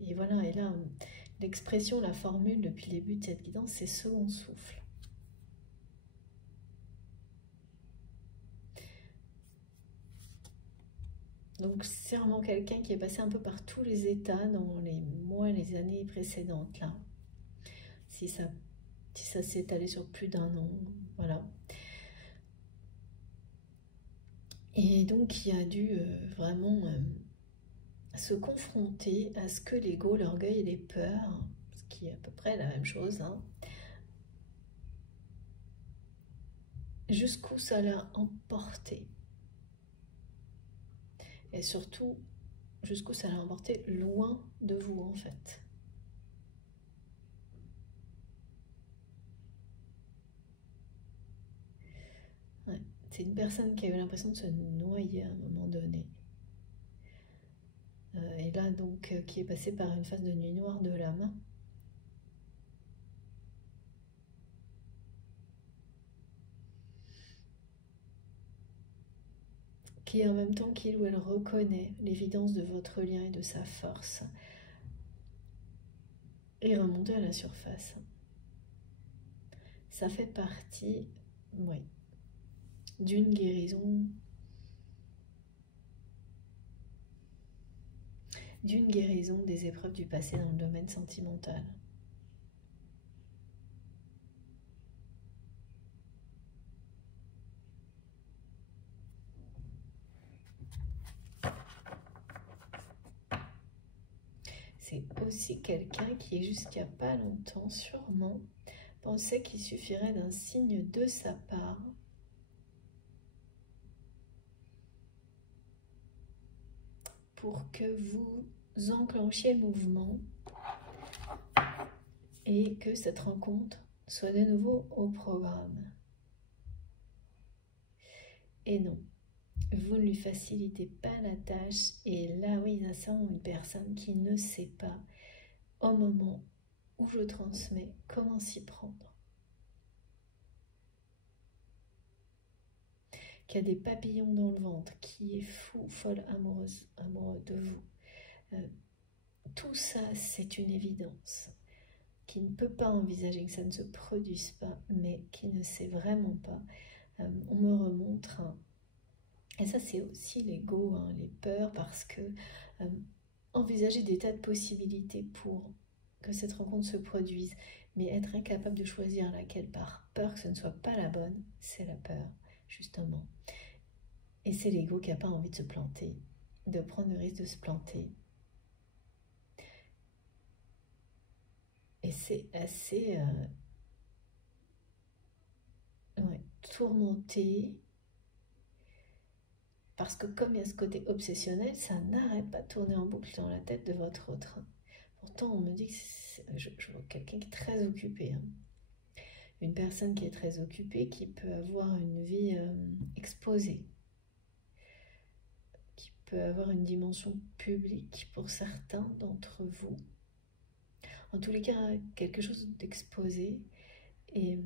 Et voilà, et là, l'expression, la formule depuis le début de cette guidance, c'est second souffle. Donc c'est vraiment quelqu'un qui est passé un peu par tous les états dans les mois, les années précédentes, là. Si ça s'est étalé sur plus d'un an, voilà. Et donc qui a dû vraiment se confronter à ce que l'ego, l'orgueil et les peurs, ce qui est à peu près la même chose, jusqu'où ça l'a emporté. Et surtout, jusqu'où ça l'a emporté loin de vous, en fait. Ouais. C'est une personne qui avait l'impression de se noyer à un moment donné. Et là, donc, qui est passée par une phase de nuit noire de l'âme. Qui en même temps qu'il ou elle reconnaît l'évidence de votre lien et de sa force et remonter à la surface. Ça fait partie, oui, d'une guérison, des épreuves du passé dans le domaine sentimental. C'est aussi quelqu'un qui, jusqu'à pas longtemps, sûrement, pensait qu'il suffirait d'un signe de sa part pour que vous enclenchiez le mouvement et que cette rencontre soit de nouveau au programme. Et non, vous ne lui facilitez pas la tâche. Et là, oui, ça sent une personne qui ne sait pas, au moment où je transmets, comment s'y prendre. Qui a des papillons dans le ventre, qui est fou, folle, amoureuse, amoureux de vous. Tout ça, c'est une évidence. Qui ne peut pas envisager que ça ne se produise pas, mais qui ne sait vraiment pas. On me remontre, et ça c'est aussi l'ego, les peurs, parce que envisager des tas de possibilités pour que cette rencontre se produise, mais être incapable de choisir laquelle par peur que ce ne soit pas la bonne, c'est la peur, justement. Et c'est l'ego qui n'a pas envie de se planter, de prendre le risque de se planter. Et c'est assez tourmenté, parce que comme il y a ce côté obsessionnel, ça n'arrête pas de tourner en boucle dans la tête de votre autre. Pourtant, on me dit que je vois quelqu'un qui est très occupé. Une personne qui est très occupée, qui peut avoir une vie exposée, qui peut avoir une dimension publique pour certains d'entre vous. En tous les cas, quelque chose d'exposé et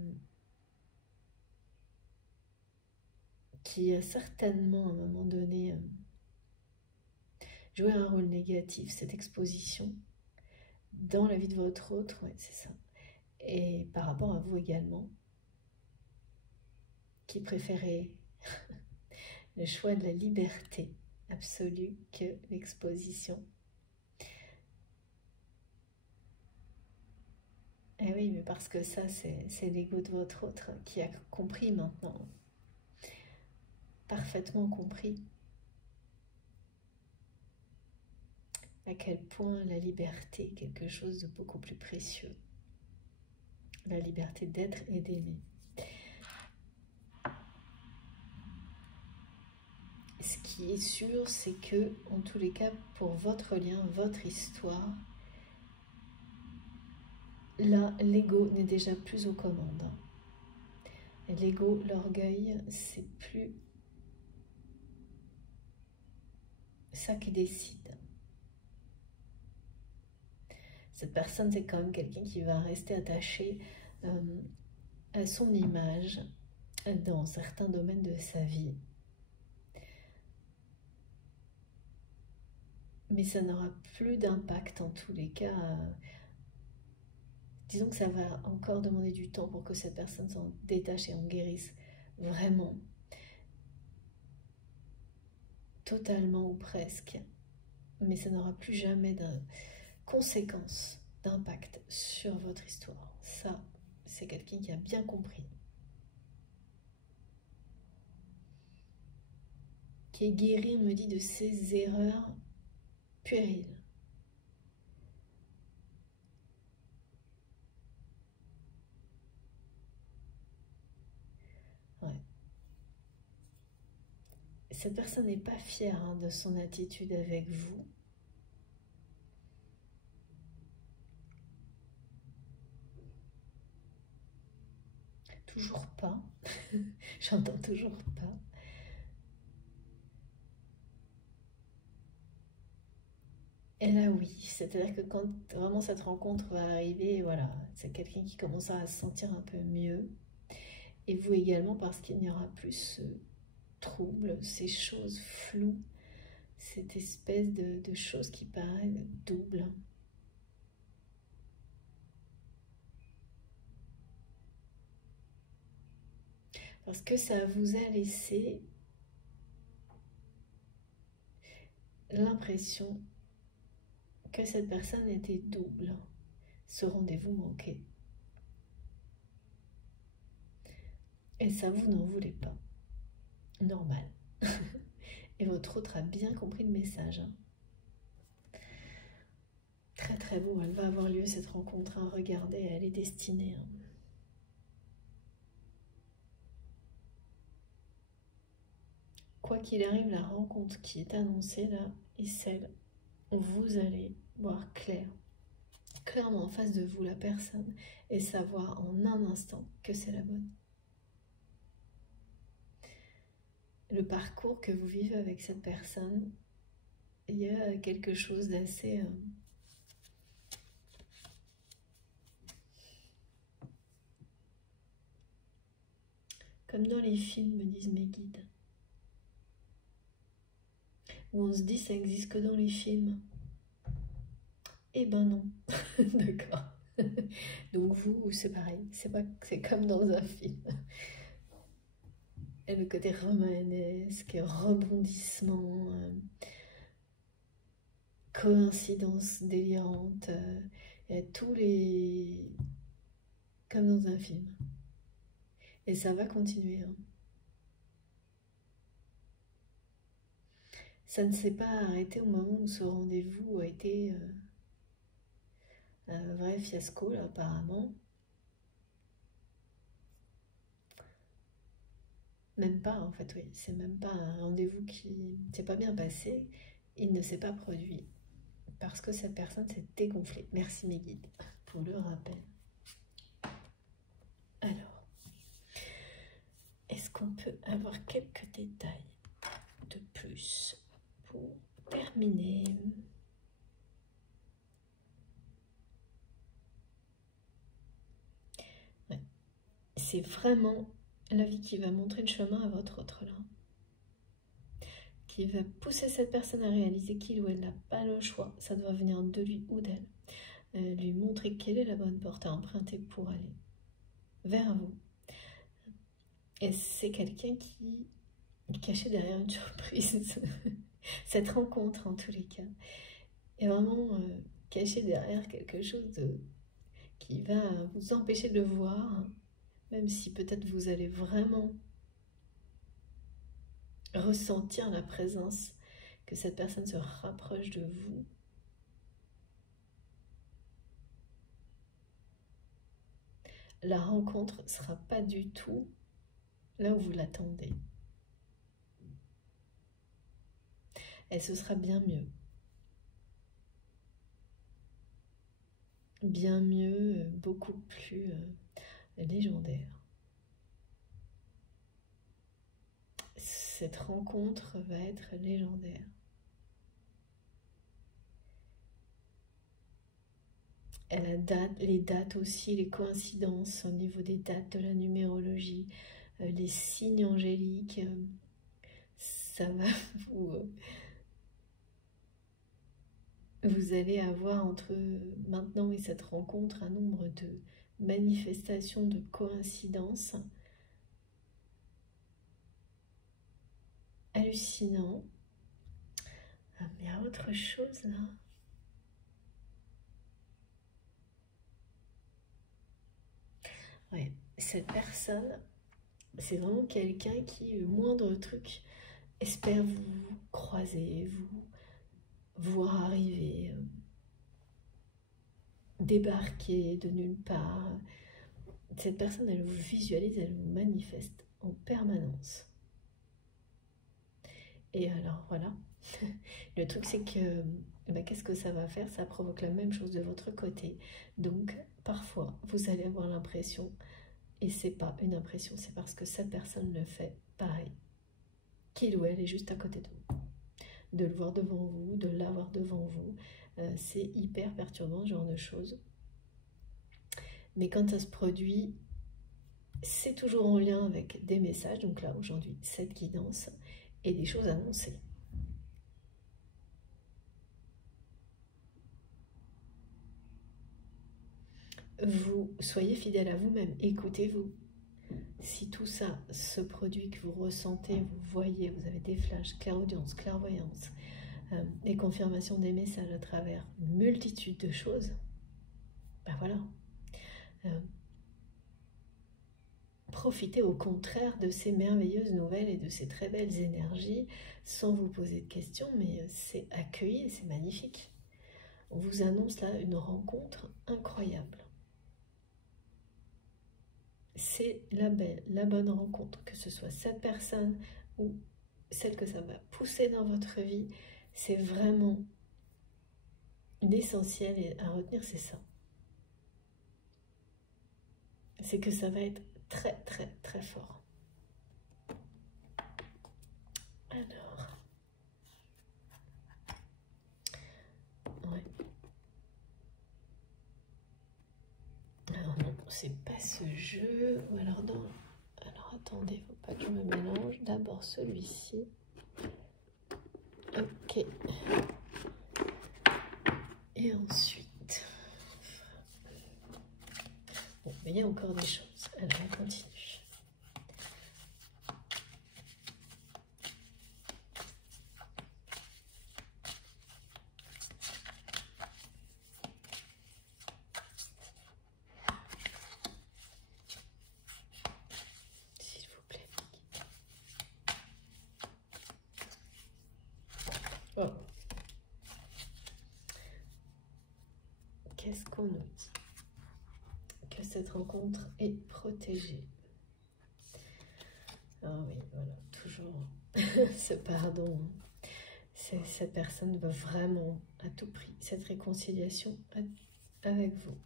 qui a certainement à un moment donné joué un rôle négatif, cette exposition, dans la vie de votre autre, ouais, c'est ça. Et par rapport à vous également, qui préférez le choix de la liberté absolue que l'exposition. Eh oui, mais parce que ça, c'est l'ego de votre autre qui a compris maintenant, parfaitement compris, à quel point la liberté est quelque chose de beaucoup plus précieux. La liberté d'être et d'aimer. Ce qui est sûr, c'est que, en tous les cas, pour votre lien, votre histoire, là, l'ego n'est déjà plus aux commandes. L'ego, l'orgueil, c'est plus ça qui décide. Cette personne, c'est quand même quelqu'un qui va rester attaché à son image dans certains domaines de sa vie. Mais ça n'aura plus d'impact en tous les cas. Disons que ça va encore demander du temps pour que cette personne s'en détache et en guérisse vraiment, totalement ou presque. Mais ça n'aura plus jamais de conséquences, d'impact sur votre histoire. Ça, c'est quelqu'un qui a bien compris. Qui est guéri, on me dit, de ses erreurs puériles. Ouais. Cette personne n'est pas fière de son attitude avec vous. Toujours pas. J'entends toujours pas. Et là, oui. C'est-à-dire que quand vraiment cette rencontre va arriver, voilà, c'est quelqu'un qui commence à se sentir un peu mieux. Et vous également, parce qu'il n'y aura plus ce trouble, ces choses floues, cette espèce de choses qui paraissent doubles. Parce que ça vous a laissé l'impression que cette personne était double, ce rendez-vous manqué. Et ça, vous n'en voulez pas. Normal. Et votre autre a bien compris le message. Très très beau, elle va avoir lieu cette rencontre. Regardez, elle est destinée. Quoi qu'il arrive, la rencontre qui est annoncée là et celle où vous allez voir clairement en face de vous la personne et savoir en un instant que c'est la bonne. Le parcours que vous vivez avec cette personne, il y a quelque chose d'assez... comme dans les films, me disent mes guides. Où on se dit ça existe que dans les films. Eh ben non. D'accord. Donc vous, c'est pareil. C'est comme dans un film. Et le côté romanesque, rebondissement, coïncidence délirante, et tous les... comme dans un film. Et ça va continuer. Hein. Ça ne s'est pas arrêté au moment où ce rendez-vous a été un vrai fiasco, là, apparemment. Même pas, en fait, oui. C'est même pas un rendez-vous qui ne s'est pas bien passé. Il ne s'est pas produit parce que cette personne s'est dégonflée. Merci mes guides pour le rappel. Alors, est-ce qu'on peut avoir quelques détails de plus pour terminer? Ouais. C'est vraiment la vie qui va montrer le chemin à votre autre là. Qui va pousser cette personne à réaliser qu'il ou elle n'a pas le choix. Ça doit venir de lui ou d'elle. Lui montrer quelle est la bonne porte à emprunter pour aller vers vous. Et c'est quelqu'un qui est caché derrière une surprise. Cette rencontre, en tous les cas, est vraiment cachée derrière quelque chose qui va vous empêcher de le voir, même si peut-être vous allez vraiment ressentir la présence, que cette personne se rapproche de vous. La rencontre ne sera pas du tout là où vous l'attendez. Et ce sera bien mieux. Bien mieux, beaucoup plus légendaire. Cette rencontre va être légendaire. Les dates aussi, les coïncidences au niveau des dates de la numérologie, les signes angéliques, ça va vous allez avoir entre maintenant et cette rencontre un nombre de manifestations, de coïncidences hallucinants. Ah, mais il y a autre chose là. Ouais, cette personne, c'est vraiment quelqu'un qui, le moindre truc, espère vous croiser, vous voir arriver, débarquer de nulle part. Cette personne, elle vous visualise, elle vous manifeste en permanence. Et alors, voilà. Le truc, c'est que, qu'est-ce que ça va faire? Ça provoque la même chose de votre côté. Donc, parfois, vous allez avoir l'impression, et c'est pas une impression, c'est parce que cette personne le fait pareil, qu'il ou elle est juste à côté de vous. De le voir devant vous, de l'avoir devant vous, c'est hyper perturbant, ce genre de choses. Mais quand ça se produit, c'est toujours en lien avec des messages. Donc là, aujourd'hui, cette guidance et des choses annoncées. Vous soyez fidèle à vous-même, écoutez-vous. Si tout ça se produit, que vous ressentez, vous voyez, vous avez des flashs, clairaudience, clairvoyance, et confirmation des messages à travers une multitude de choses, ben voilà. Profitez au contraire de ces merveilleuses nouvelles et de ces très belles énergies sans vous poser de questions, mais c'est accueilli, c'est magnifique. On vous annonce là une rencontre incroyable. C'est la bonne rencontre, que ce soit cette personne ou celle que ça va pousser dans votre vie, c'est vraiment l'essentiel à retenir, c'est ça. C'est que ça va être très très très fort. Alors, ouais. Alors non, c'est pas ce jeu. Ou alors dans... Alors attendez, faut pas que je me mélange. D'abord celui-ci. Ok. Et ensuite... Bon, mais il y a encore des choses. Alors on continue. S'il vous plaît. Oh. Qu'est-ce qu'on nous dit? Que cette rencontre est protégée. Ah oui, voilà, toujours ce pardon. Cette personne veut vraiment à tout prix cette réconciliation avec vous.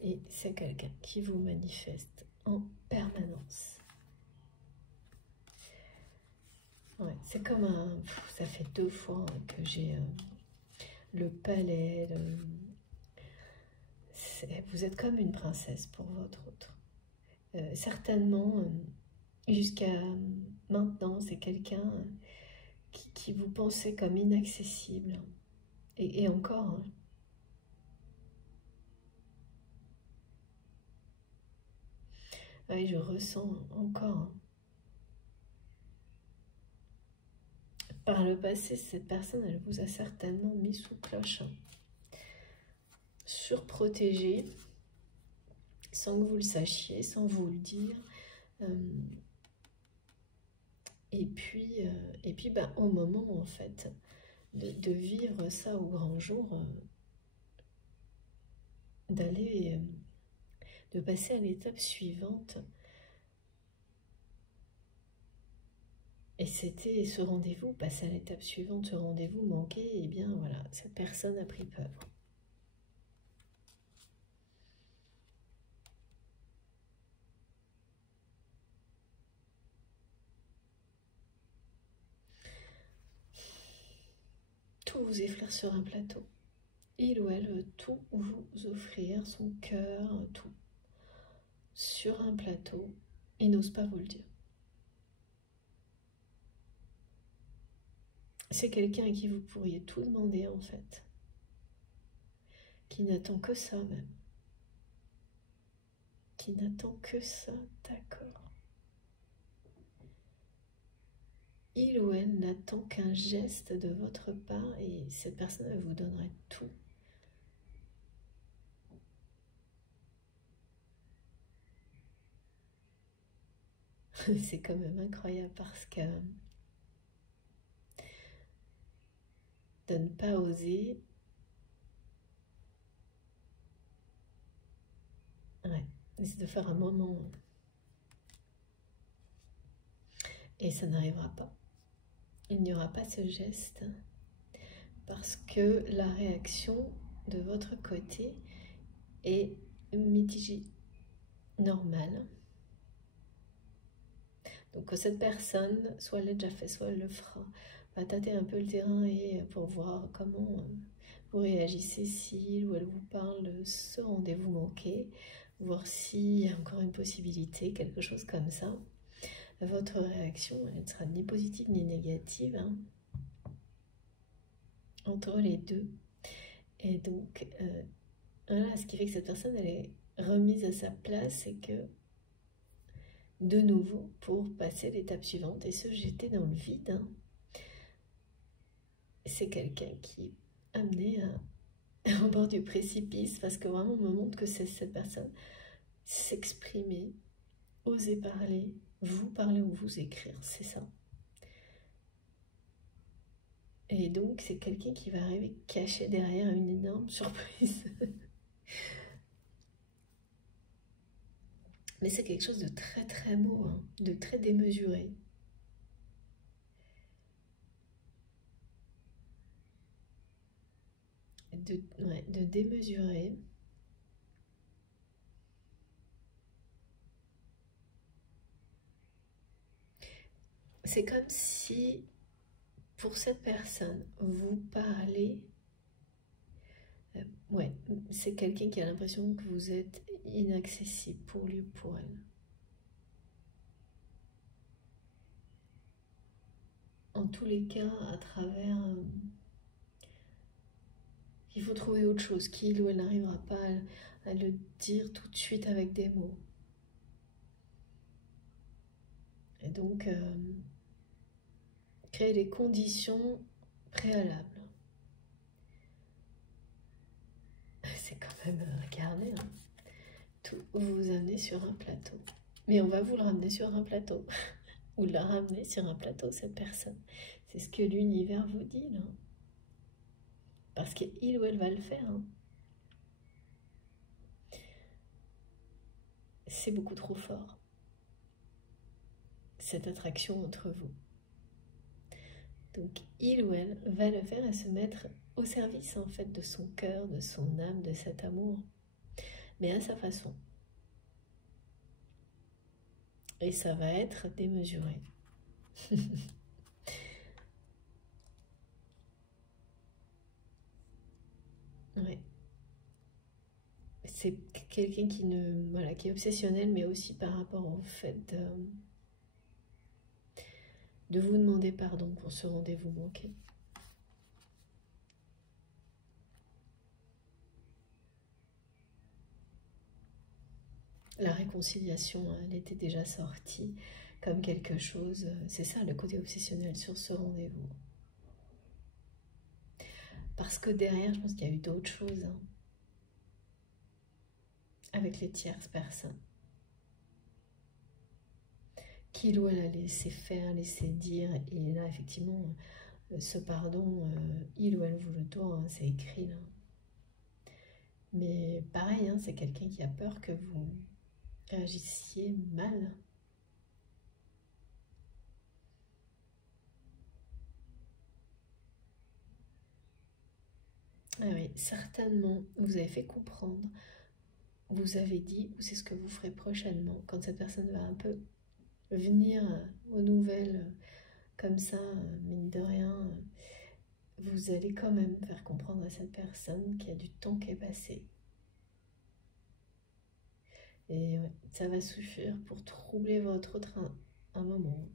Et c'est quelqu'un qui vous manifeste en permanence. Ouais, c'est comme un... Ça fait 2 fois que j'ai le palais. Vous êtes comme une princesse pour votre autre. Certainement, jusqu'à maintenant, c'est quelqu'un qui vous pensait comme inaccessible. Et encore... Hein. Oui, je ressens encore... Hein. Par le passé, cette personne, elle vous a certainement mis sous cloche, hein, surprotégé, sans que vous le sachiez, sans vous le dire. Et puis bah, au moment, en fait, de vivre ça au grand jour, de passer à l'étape suivante. Et c'était ce rendez-vous, passer à l'étape suivante, ce rendez-vous manqué, et bien voilà, cette personne a pris peur. Tout vous effleure sur un plateau. Il ou elle veut tout vous offrir, son cœur, tout. Sur un plateau, il n'ose pas vous le dire. C'est quelqu'un à qui vous pourriez tout demander en fait. Qui n'attend que ça même. Qui n'attend que ça, d'accord. Il ou elle n'attend qu'un geste de votre part et cette personne elle vous donnerait tout. C'est quand même incroyable parce que de ne pas oser, ouais, c'est de faire un moment et ça n'arrivera pas. Il n'y aura pas ce geste parce que la réaction de votre côté est mitigée, normale. Donc que cette personne, soit elle l'a déjà fait, soit elle le fera, va tâter un peu le terrain et pour voir comment vous réagissez s'il ou elle vous parle de ce rendez-vous manqué, voir s'il y a encore une possibilité, quelque chose comme ça. Votre réaction, elle ne sera ni positive ni négative, hein, entre les deux. Et donc, voilà, ce qui fait que cette personne, elle est remise à sa place, c'est que de nouveau, pour passer l'étape suivante et se jeter dans le vide, hein, c'est quelqu'un qui est amené au bord du précipice, parce que vraiment on me montre que c'est cette personne s'exprimer, oser parler ou vous écrire, c'est ça. Et donc c'est quelqu'un qui va arriver caché derrière une énorme surprise. Mais c'est quelque chose de très très beau, hein, de très démesuré. de démesurer. C'est comme si, pour cette personne, vous parlez... ouais, c'est quelqu'un qui a l'impression que vous êtes inaccessible pour lui ou pour elle. En tous les cas, à travers... il faut trouver autre chose, qu'il ou elle n'arrivera pas à le dire tout de suite avec des mots. Et donc, créer les conditions préalables. C'est quand même, regardez, hein, tout vous amener sur un plateau. Mais on va vous le ramener sur un plateau. Ou la ramener sur un plateau, cette personne. C'est ce que l'univers vous dit, là. Parce qu'il ou elle va le faire. Hein. C'est beaucoup trop fort. Cette attraction entre vous. Donc, il ou elle va le faire et se mettre au service, en fait, de son cœur, de son âme, de cet amour. Mais à sa façon. Et ça va être démesuré. Ouais. C'est quelqu'un qui qui est obsessionnel, mais aussi par rapport au fait de vous demander pardon pour ce rendez-vous manqué. La réconciliation, elle était déjà sortie comme quelque chose. C'est ça le côté obsessionnel sur ce rendez-vous. Parce que derrière, je pense qu'il y a eu d'autres choses. Hein, avec les tierces personnes. Qu'il ou elle a laissé faire, laissé dire. Et là, effectivement, ce pardon, il ou elle vous le doit, hein, c'est écrit là. Mais pareil, hein, c'est quelqu'un qui a peur que vous réagissiez mal. Ah oui, certainement, vous avez fait comprendre, vous avez dit, ou c'est ce que vous ferez prochainement, quand cette personne va un peu venir aux nouvelles, comme ça, mine de rien, vous allez quand même faire comprendre à cette personne qu'il y a du temps qui est passé. Et ouais, ça va suffire pour troubler votre train un moment.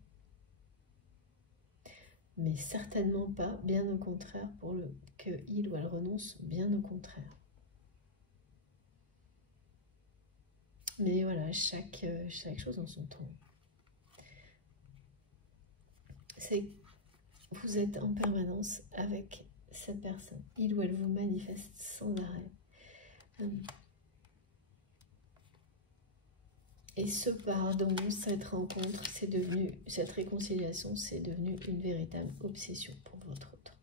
Mais certainement pas, bien au contraire, pour que il ou elle renonce, bien au contraire. Mais voilà, chaque chose en son temps. C'est vous êtes en permanence avec cette personne. Il ou elle vous manifeste sans arrêt. Et ce pardon, cette rencontre, c'est devenu, cette réconciliation, c'est devenu une véritable obsession pour votre autre.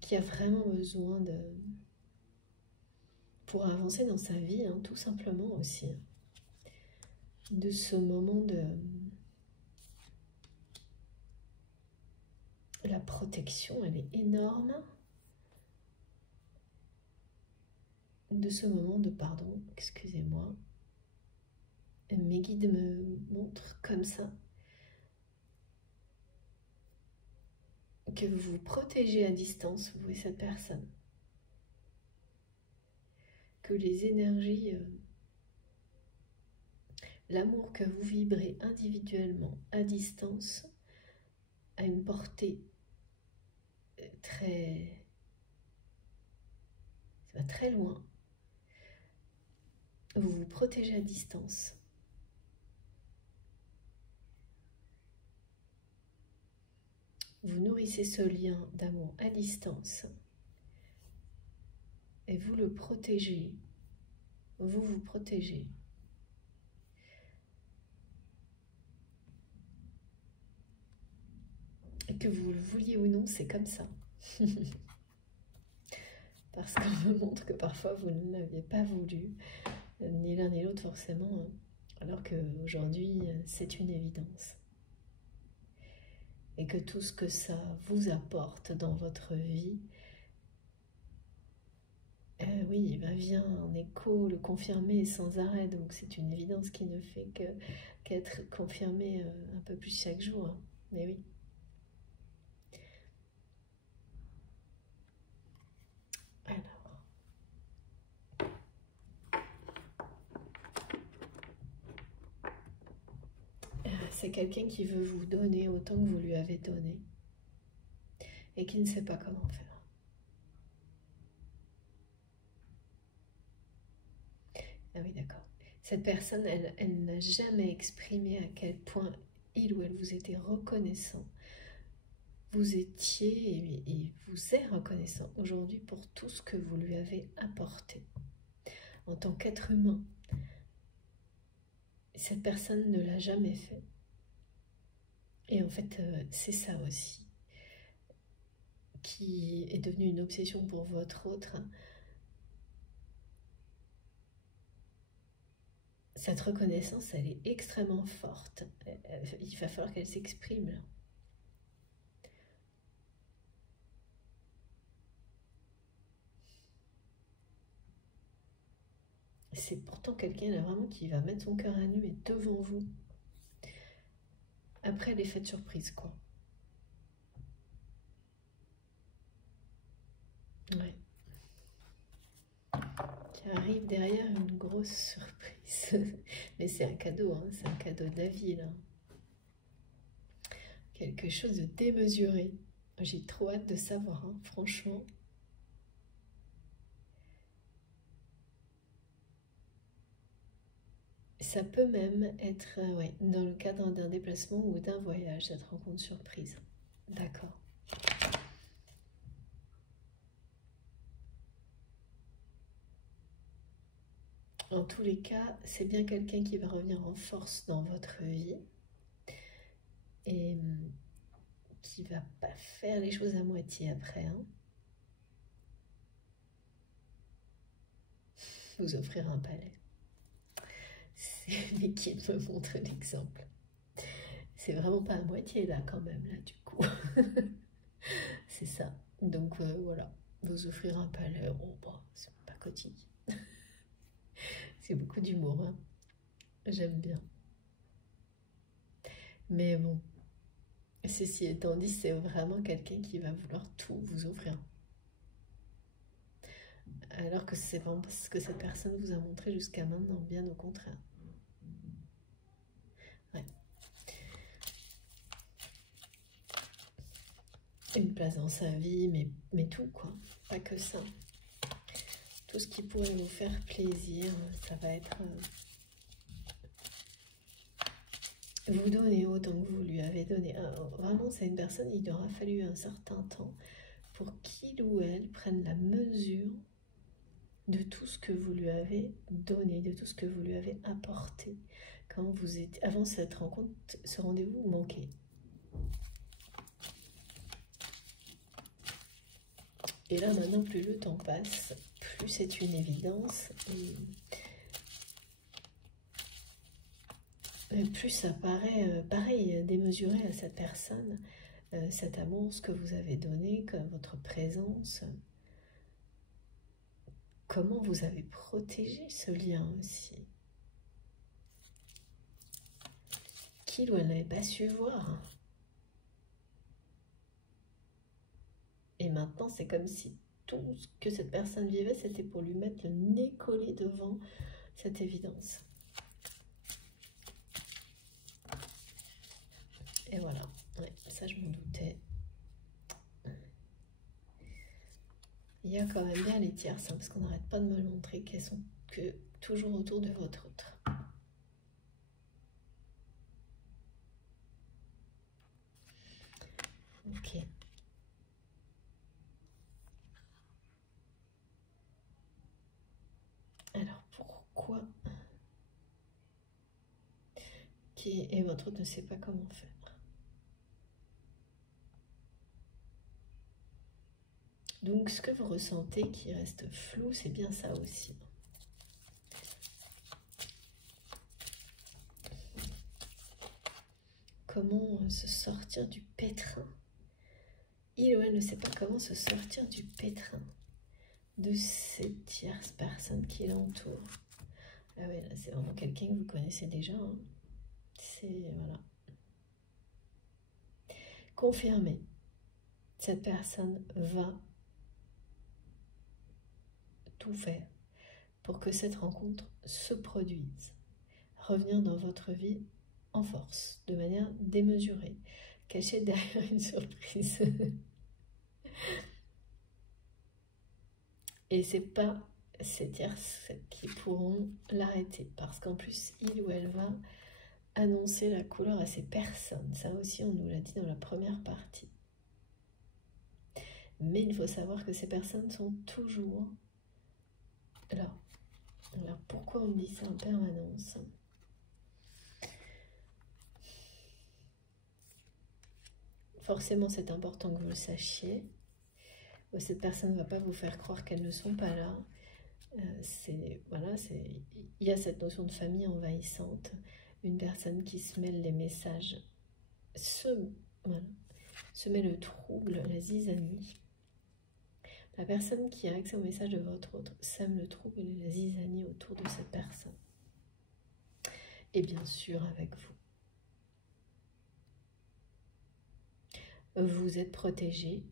Qui a vraiment besoin de... pour avancer dans sa vie, hein, tout simplement aussi. De ce moment de... La protection, elle est énorme. De ce moment de pardon, excusez-moi. Mes guides me montrent comme ça que vous vous protégez à distance, vous et cette personne. Que les énergies, l'amour que vous vibrez individuellement à distance a une portée très... ça va très loin. Vous vous protégez à distance. Vous nourrissez ce lien d'amour à distance. Et vous le protégez. Vous vous protégez. Et que vous le vouliez ou non, c'est comme ça. Parce qu'on me montre que parfois vous ne l'aviez pas voulu, ni l'un ni l'autre forcément, alors qu'aujourd'hui c'est une évidence. et que tout ce que ça vous apporte dans votre vie, oui, vient en écho le confirmer sans arrêt. Donc c'est une évidence qui ne fait qu'être confirmée un peu plus chaque jour. Hein. Mais oui. Alors. C'est quelqu'un qui veut vous donner autant que vous lui avez donné et qui ne sait pas comment faire. Ah oui, d'accord. Cette personne, elle n'a jamais exprimé à quel point il ou elle vous était reconnaissant. Vous étiez et vous êtes reconnaissant aujourd'hui pour tout ce que vous lui avez apporté. En tant qu'être humain, cette personne ne l'a jamais fait. Et en fait, c'est ça aussi qui est devenu une obsession pour votre autre. Cette reconnaissance, elle est extrêmement forte. Il va falloir qu'elle s'exprime. C'est pourtant quelqu'un là vraiment qui va mettre son cœur à nu et devant vous. Après l'effet de surprise, quoi. Ouais. Qui arrive derrière une grosse surprise. Mais c'est un cadeau, hein, c'est un cadeau de la vie, là. Quelque chose de démesuré. J'ai trop hâte de savoir, hein, franchement. Ça peut même être ouais, dans le cadre d'un déplacement ou d'un voyage, cette rencontre surprise. D'accord. En tous les cas, c'est bien quelqu'un qui va revenir en force dans votre vie et qui va pas faire les choses à moitié après. Hein. Vous offrir un palais. C'est lui qui me montre l'exemple. C'est vraiment pas à moitié là quand même, là du coup. C'est ça. Donc voilà, vous offrir un palais, oh, bah, c'est pas quotidien. C'est beaucoup d'humour, hein. J'aime bien. Mais bon, ceci étant dit, c'est vraiment quelqu'un qui va vouloir tout vous offrir. Alors que c'est vraiment ce que cette personne vous a montré jusqu'à maintenant, bien au contraire. Ouais. Une place dans sa vie, mais tout quoi, pas que ça. Tout ce qui pourrait vous faire plaisir, ça va être... vous donner autant que vous lui avez donné. Vraiment, c'est une personne, il aura fallu un certain temps pour qu'il ou elle prenne la mesure de tout ce que vous lui avez donné, de tout ce que vous lui avez apporté. Quand vous étiez, avant cette rencontre, ce rendez-vous manquait. Et là, maintenant, plus le temps passe, plus c'est une évidence. Et plus ça paraît, pareil, démesuré à cette personne, cet amour, ce que vous avez donné, comme votre présence. Comment vous avez protégé ce lien aussi. Qu'il ou elle n'avait pas su voir. Et maintenant, c'est comme si tout ce que cette personne vivait, c'était pour lui mettre le nez collé devant cette évidence. Et voilà, ouais, ça je m'en doutais. Il y a quand même bien les tierces, hein, parce qu'on n'arrête pas de me le montrer, qu'elles sont que toujours autour de votre autre. Ok. Alors pourquoi et votre autre ne sait pas comment faire? Donc ce que vous ressentez qui reste flou, c'est bien ça aussi. comment se sortir du pétrin. Il ou elle ne sait pas comment se sortir du pétrin de cette tierce personne qui l'entoure. Ah oui, là, c'est vraiment quelqu'un que vous connaissez déjà. Hein. C'est, voilà. Confirmé. Cette personne va tout faire pour que cette rencontre se produise. Revenir dans votre vie en force, de manière démesurée, cachée derrière une surprise. Et c'est pas ces tierces qui pourront l'arrêter, parce qu'en plus, il ou elle va annoncer la couleur à ces personnes. Ça aussi, on nous l'a dit dans la première partie. Mais il faut savoir que ces personnes sont toujours là. Alors pourquoi on me dit ça en permanence? Forcément, c'est important que vous le sachiez. Cette personne ne va pas vous faire croire qu'elles ne sont pas là. Voilà, il y a cette notion de famille envahissante. Une personne qui se mêle les messages, voilà, se met le trouble, la zizanie. La personne qui a accès au message de votre autre sème le trouble et la zizanie autour de cette personne. Et bien sûr avec vous. Vous êtes protégé.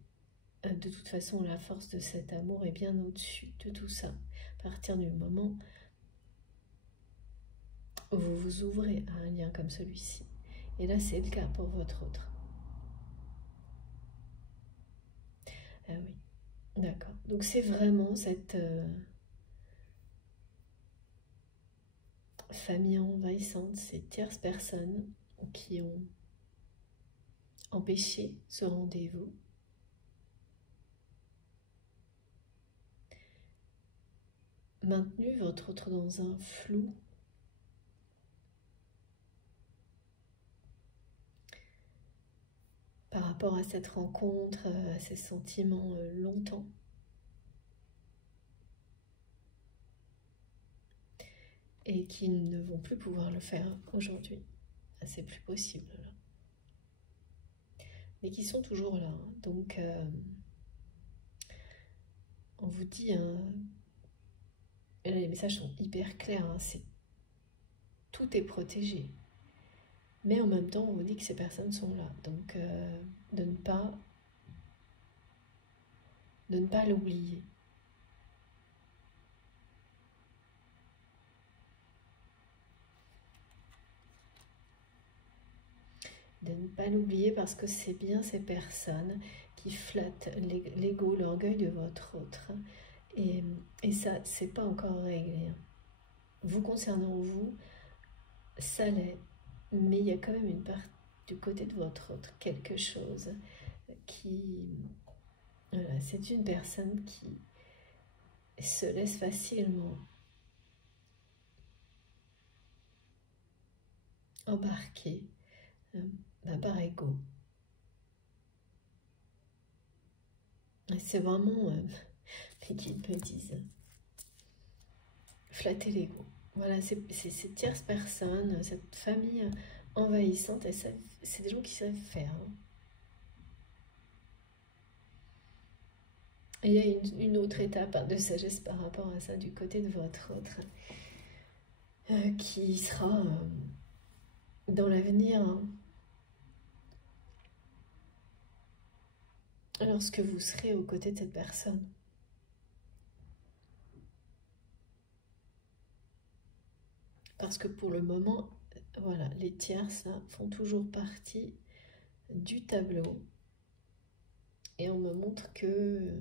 De toute façon, la force de cet amour est bien au-dessus de tout ça. À partir du moment où vous vous ouvrez à un lien comme celui-ci. Et là, c'est le cas pour votre autre. Ah oui, d'accord. Donc c'est vraiment cette famille envahissante, ces tierces personnes qui ont empêché ce rendez-vous. Maintenu votre autre dans un flou. Par rapport à cette rencontre, à ces sentiments longtemps. Et qui ne vont plus pouvoir le faire aujourd'hui. C'est plus possible là. Mais qui sont toujours là. Donc, on vous dit, hein, et là, les messages sont hyper clairs, hein, tout est protégé. Mais en même temps, on vous dit que ces personnes sont là. Donc, de ne pas l'oublier. De ne pas l'oublier parce que c'est bien ces personnes qui flattent l'ego, l'orgueil de votre autre. Et ça, c'est pas encore réglé. Vous concernant vous, ça l'est. Mais il y a quand même une part du côté de votre autre, quelque chose qui... Voilà, c'est une personne qui se laisse facilement embarquer par ego. C'est vraiment, les guides me disent, flatter l'ego. Voilà, c'est ces tierces personnes, cette famille envahissante, et c'est des gens qui savent faire. Hein. Et il y a une autre étape de sagesse par rapport à ça du côté de votre autre, qui sera dans l'avenir, hein, lorsque vous serez aux côtés de cette personne. Parce que pour le moment, voilà, les tierces là, font toujours partie du tableau. Et on me montre que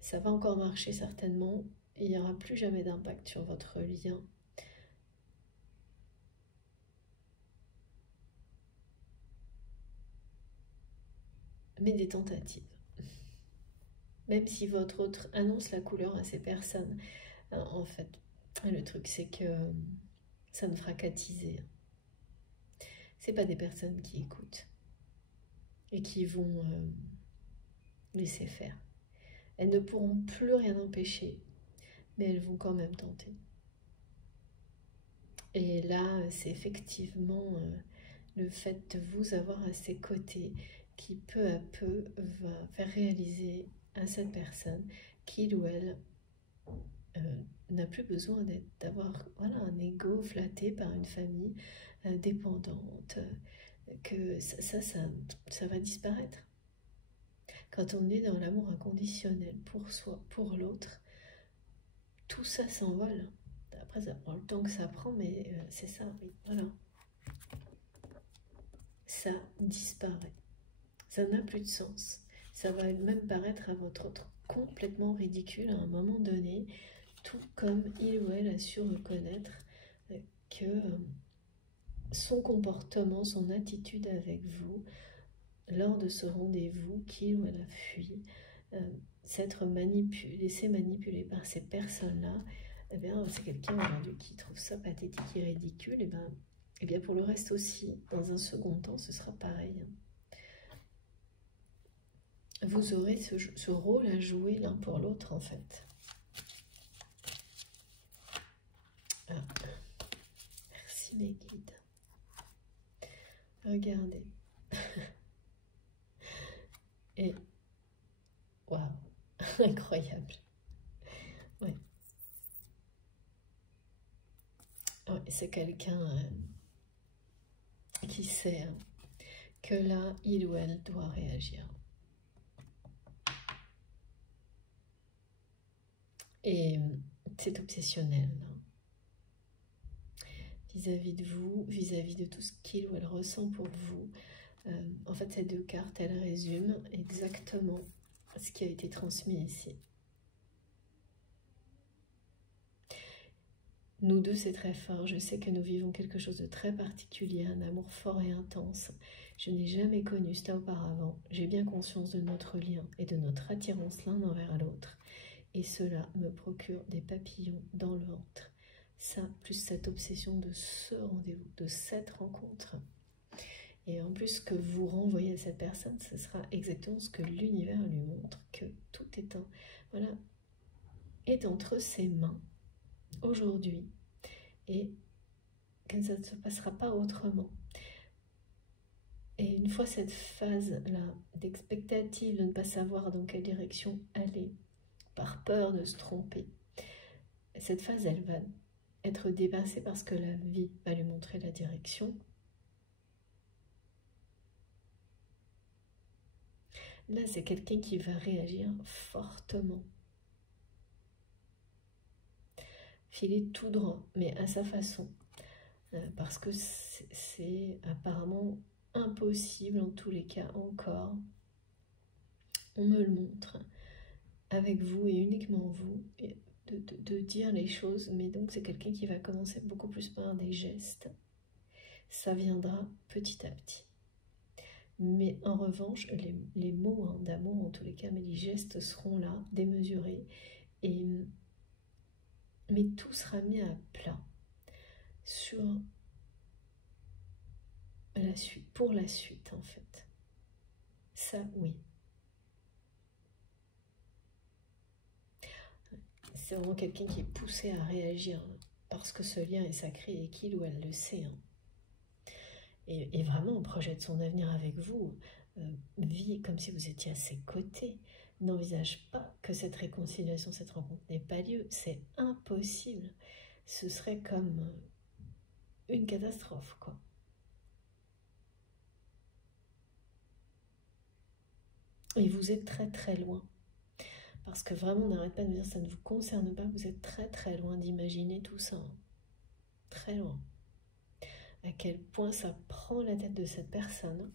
ça va encore marcher certainement. Il n'y aura plus jamais d'impact sur votre lien. Mais des tentatives. Même si votre autre annonce la couleur à ces personnes, en fait, le truc c'est que ça ne fera qu'attiser. C'est pas des personnes qui écoutent et qui vont laisser faire. Elles ne pourront plus rien empêcher, mais elles vont quand même tenter. Et là, c'est effectivement le fait de vous avoir à ses côtés qui peu à peu va faire réaliser à cette personne qu'il ou elle n'a plus besoin d'avoir voilà, un ego flatté par une famille dépendante, que ça va disparaître. Quand on est dans l'amour inconditionnel pour soi, pour l'autre, tout ça s'envole. Après, ça prend le temps que ça prend, mais c'est ça, oui, voilà. Ça disparaît. Ça n'a plus de sens. Ça va même paraître à votre autre complètement ridicule à un moment donné, tout comme il ou elle a su reconnaître que son comportement, son attitude avec vous, lors de ce rendez-vous qu'il ou elle a fui, s'être laissé manipuler par ces personnes-là, eh bien, c'est quelqu'un aujourd'hui qui trouve ça pathétique et ridicule, et bien pour le reste aussi, dans un second temps, ce sera pareil. Vous aurez ce rôle à jouer l'un pour l'autre, en fait. Ah. Merci mes guides. Regardez. Et waouh, incroyable. Ouais. Ouais, c'est quelqu'un qui sait que là, il ou elle doit réagir. Et c'est obsessionnel vis-à-vis de vous, vis-à-vis de tout ce qu'il ou elle ressent pour vous. En fait, ces deux cartes, elles résument exactement ce qui a été transmis ici. Nous deux, c'est très fort. Je sais que nous vivons quelque chose de très particulier, un amour fort et intense. Je n'ai jamais connu cela auparavant. J'ai bien conscience de notre lien et de notre attirance l'un envers l'autre. Et cela me procure des papillons dans le ventre. Ça, plus cette obsession de ce rendez-vous, de cette rencontre. Et en plus, ce que vous renvoyez à cette personne, ce sera exactement ce que l'univers lui montre, que tout est entre ses mains aujourd'hui, et que ça ne se passera pas autrement. Et une fois cette phase-là d'expectative, de ne pas savoir dans quelle direction aller, par peur de se tromper, cette phase, elle va être dépassée parce que la vie va lui montrer la direction. Là, c'est quelqu'un qui va réagir fortement. Filer tout droit, mais à sa façon. Parce que c'est apparemment impossible, en tous les cas encore. On me le montre, avec vous et uniquement vous, et de dire les choses. Mais donc, c'est quelqu'un qui va commencer beaucoup plus par des gestes. Ça viendra petit à petit. Mais en revanche, les mots d'amour, en tous les cas, mais les gestes seront là, démesurés. Mais tout sera mis à plat sur la suite, pour la suite, en fait. Ça, oui. C'est vraiment quelqu'un qui est poussé à réagir parce que ce lien est sacré et qu'il ou elle le sait. Et vraiment, on projette son avenir avec vous, vit comme si vous étiez à ses côtés, n'envisage pas que cette réconciliation, cette rencontre n'ait pas lieu. C'est impossible. Ce serait comme une catastrophe, quoi. Et vous êtes très très loin. Parce que vraiment, on n'arrête pas de me dire ça ne vous concerne pas, vous êtes très très loin d'imaginer tout ça. Très loin. À quel point ça prend la tête de cette personne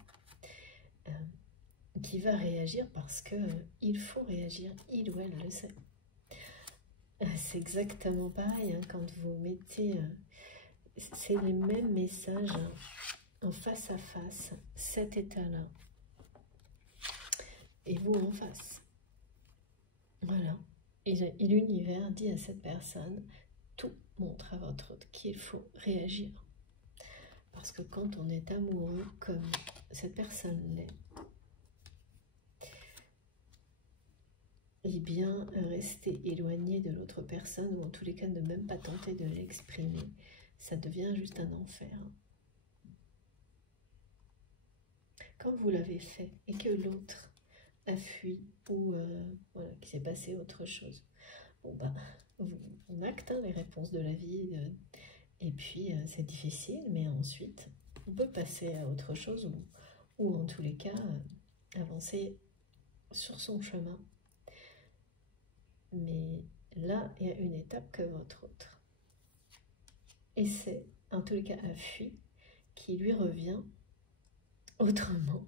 qui va réagir parce que il faut réagir, il ou elle le sait. C'est exactement pareil quand vous mettez, c'est les mêmes messages en face à face, cet état-là, et vous en face. Voilà. Et l'univers dit à cette personne, tout montre à votre autre qu'il faut réagir. Parce que quand on est amoureux comme cette personne l'est, eh bien, rester éloigné de l'autre personne, ou en tous les cas ne même pas tenter de l'exprimer, ça devient juste un enfer. Quand vous l'avez fait et que l'autre a fui ou voilà, qu'il s'est passé autre chose, bon bah, on acte les réponses de la vie et puis c'est difficile, mais ensuite on peut passer à autre chose ou en tous les cas avancer sur son chemin. Mais là, il y a une étape que votre autre. Et c'est, en tous les cas, un fui qui lui revient autrement.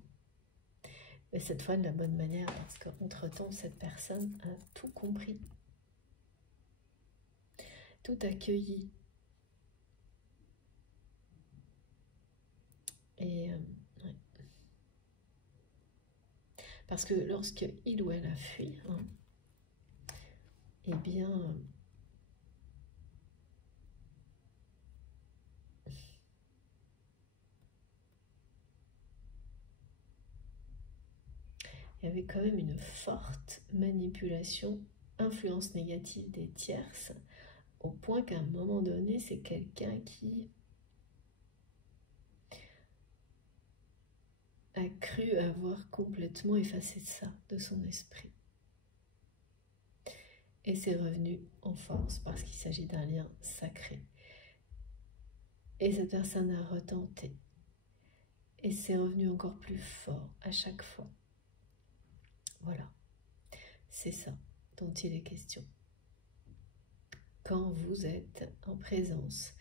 Mais cette fois de la bonne manière, parce qu'entre-temps, cette personne a tout compris, tout accueilli. Et ouais. Parce que lorsque il ou elle a fui, hein, eh bien, il y avait quand même une forte manipulation, influence négative des tierces, au point qu'à un moment donné, c'est quelqu'un qui a cru avoir complètement effacé ça de son esprit. Et c'est revenu en force parce qu'il s'agit d'un lien sacré. Et cette personne a retenté. Et c'est revenu encore plus fort à chaque fois. Voilà. C'est ça dont il est question. Quand vous êtes en présence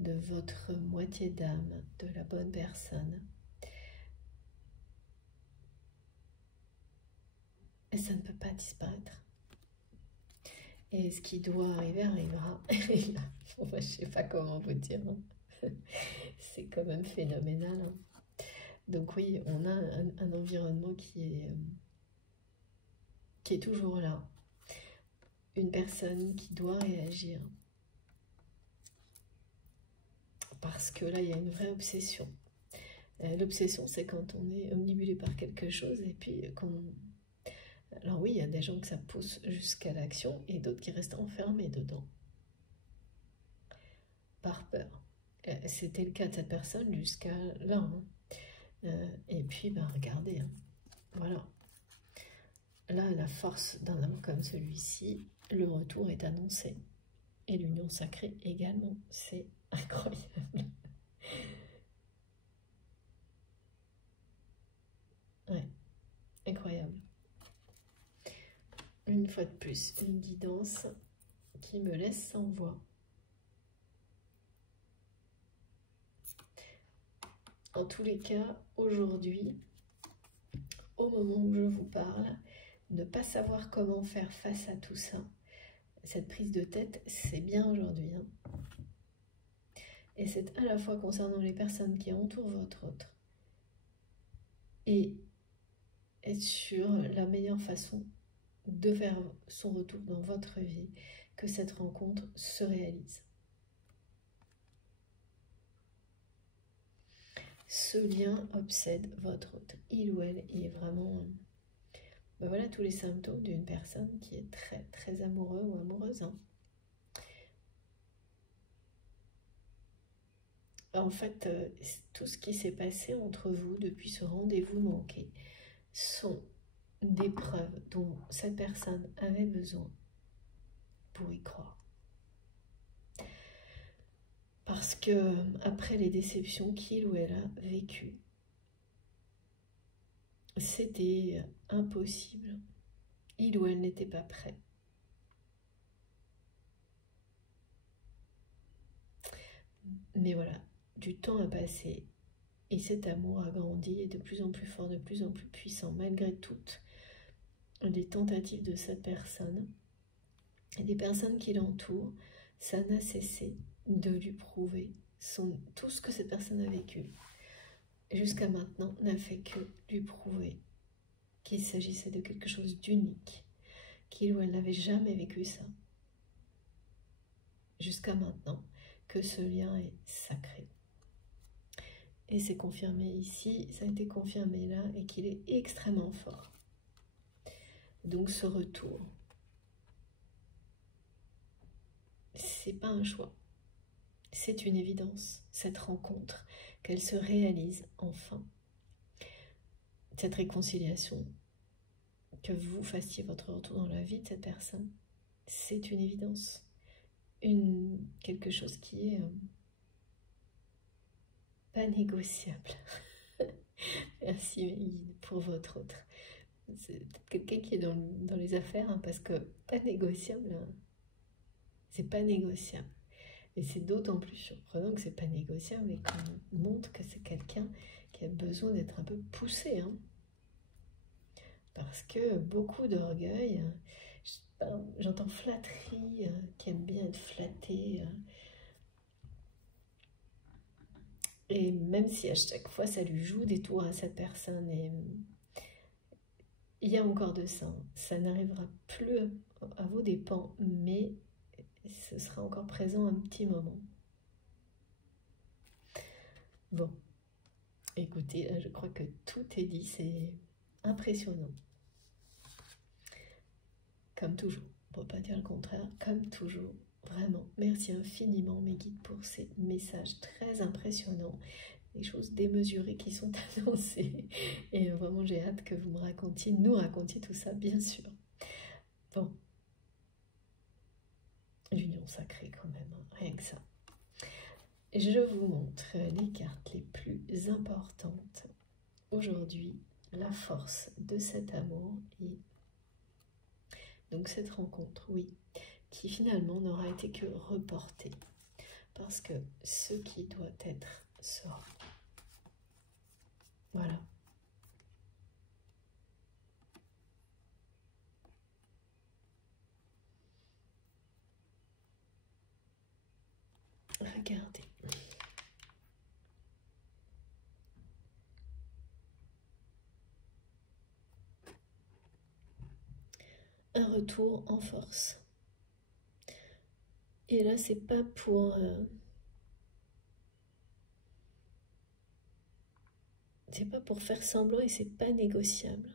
de votre moitié d'âme, de la bonne personne, et ça ne peut pas disparaître. Et ce qui doit arriver arrivera. Je ne sais pas comment vous dire. C'est quand même phénoménal. Donc oui, on a un environnement qui est toujours là. Une personne qui doit réagir. Parce que là, il y a une vraie obsession. L'obsession, c'est quand on est omnibulé par quelque chose et puis qu'on... Alors oui, il y a des gens que ça pousse jusqu'à l'action et d'autres qui restent enfermés dedans. Par peur. C'était le cas de cette personne jusqu'à là. Et puis, ben, regardez. Hein. Voilà. Là, la force d'un homme comme celui-ci, le retour est annoncé. Et l'union sacrée également. C'est incroyable. Ouais, incroyable. Une fois de plus, une guidance qui me laisse sans voix. En tous les cas, aujourd'hui, au moment où je vous parle, ne pas savoir comment faire face à tout ça, cette prise de tête, c'est bien aujourd'hui. Hein. Et c'est à la fois concernant les personnes qui entourent votre autre et être sur la meilleure façon de faire son retour dans votre vie, que cette rencontre se réalise. Ce lien obsède votre hôte. Il ou elle est vraiment... Ben voilà tous les symptômes d'une personne qui est très très amoureux ou amoureuse. Hein. En fait, tout ce qui s'est passé entre vous depuis ce rendez-vous manqué sont des preuves dont cette personne avait besoin pour y croire. Parce que après les déceptions qu'il ou elle a vécues, c'était impossible. Il ou elle n'était pas prêt. Mais voilà, du temps a passé et cet amour a grandi et de plus en plus fort, de plus en plus puissant, malgré toutes les tentatives de cette personne et des personnes qui l'entourent. Ça n'a cessé de lui prouver tout ce que cette personne a vécu. Jusqu'à maintenant, n'a fait que lui prouver qu'il s'agissait de quelque chose d'unique, qu'il ou elle n'avait jamais vécu ça. Jusqu'à maintenant, que ce lien est sacré. Et c'est confirmé ici, ça a été confirmé là, et qu'il est extrêmement fort. Donc ce retour, c'est pas un choix. C'est une évidence, cette rencontre, qu'elle se réalise enfin. Cette réconciliation, que vous fassiez votre retour dans la vie de cette personne, c'est une évidence. Quelque chose qui est pas négociable. Merci mes guides pour votre autre. C'est quelqu'un qui est dans les affaires, hein, parce que pas négociable, hein, c'est pas négociable. Et c'est d'autant plus surprenant que c'est pas négociable et qu'on montre que c'est quelqu'un qui a besoin d'être un peu poussé. Hein. Parce que beaucoup d'orgueil, j'entends flatterie, qui aime bien être flatté. Et même si à chaque fois ça lui joue des tours à cette personne, et il y a encore de ça, ça n'arrivera plus à vos dépens, mais ce sera encore présent un petit moment. Bon, écoutez, là je crois que tout est dit, c'est impressionnant. Comme toujours, pour ne pas dire le contraire, comme toujours, vraiment, merci infiniment mes guides pour ces messages très impressionnants, des choses démesurées qui sont annoncées, et vraiment j'ai hâte que vous nous racontiez tout ça, bien sûr. Bon, l'union sacrée quand même, hein, rien que ça. Je vous montre les cartes les plus importantes aujourd'hui, la force de cet amour et donc cette rencontre, oui, qui finalement n'aura été que reportée parce que ce qui doit être sera. Voilà. Regardez. Un retour en force. Et là, c'est pas pour... c'est pas pour faire semblant et c'est pas négociable.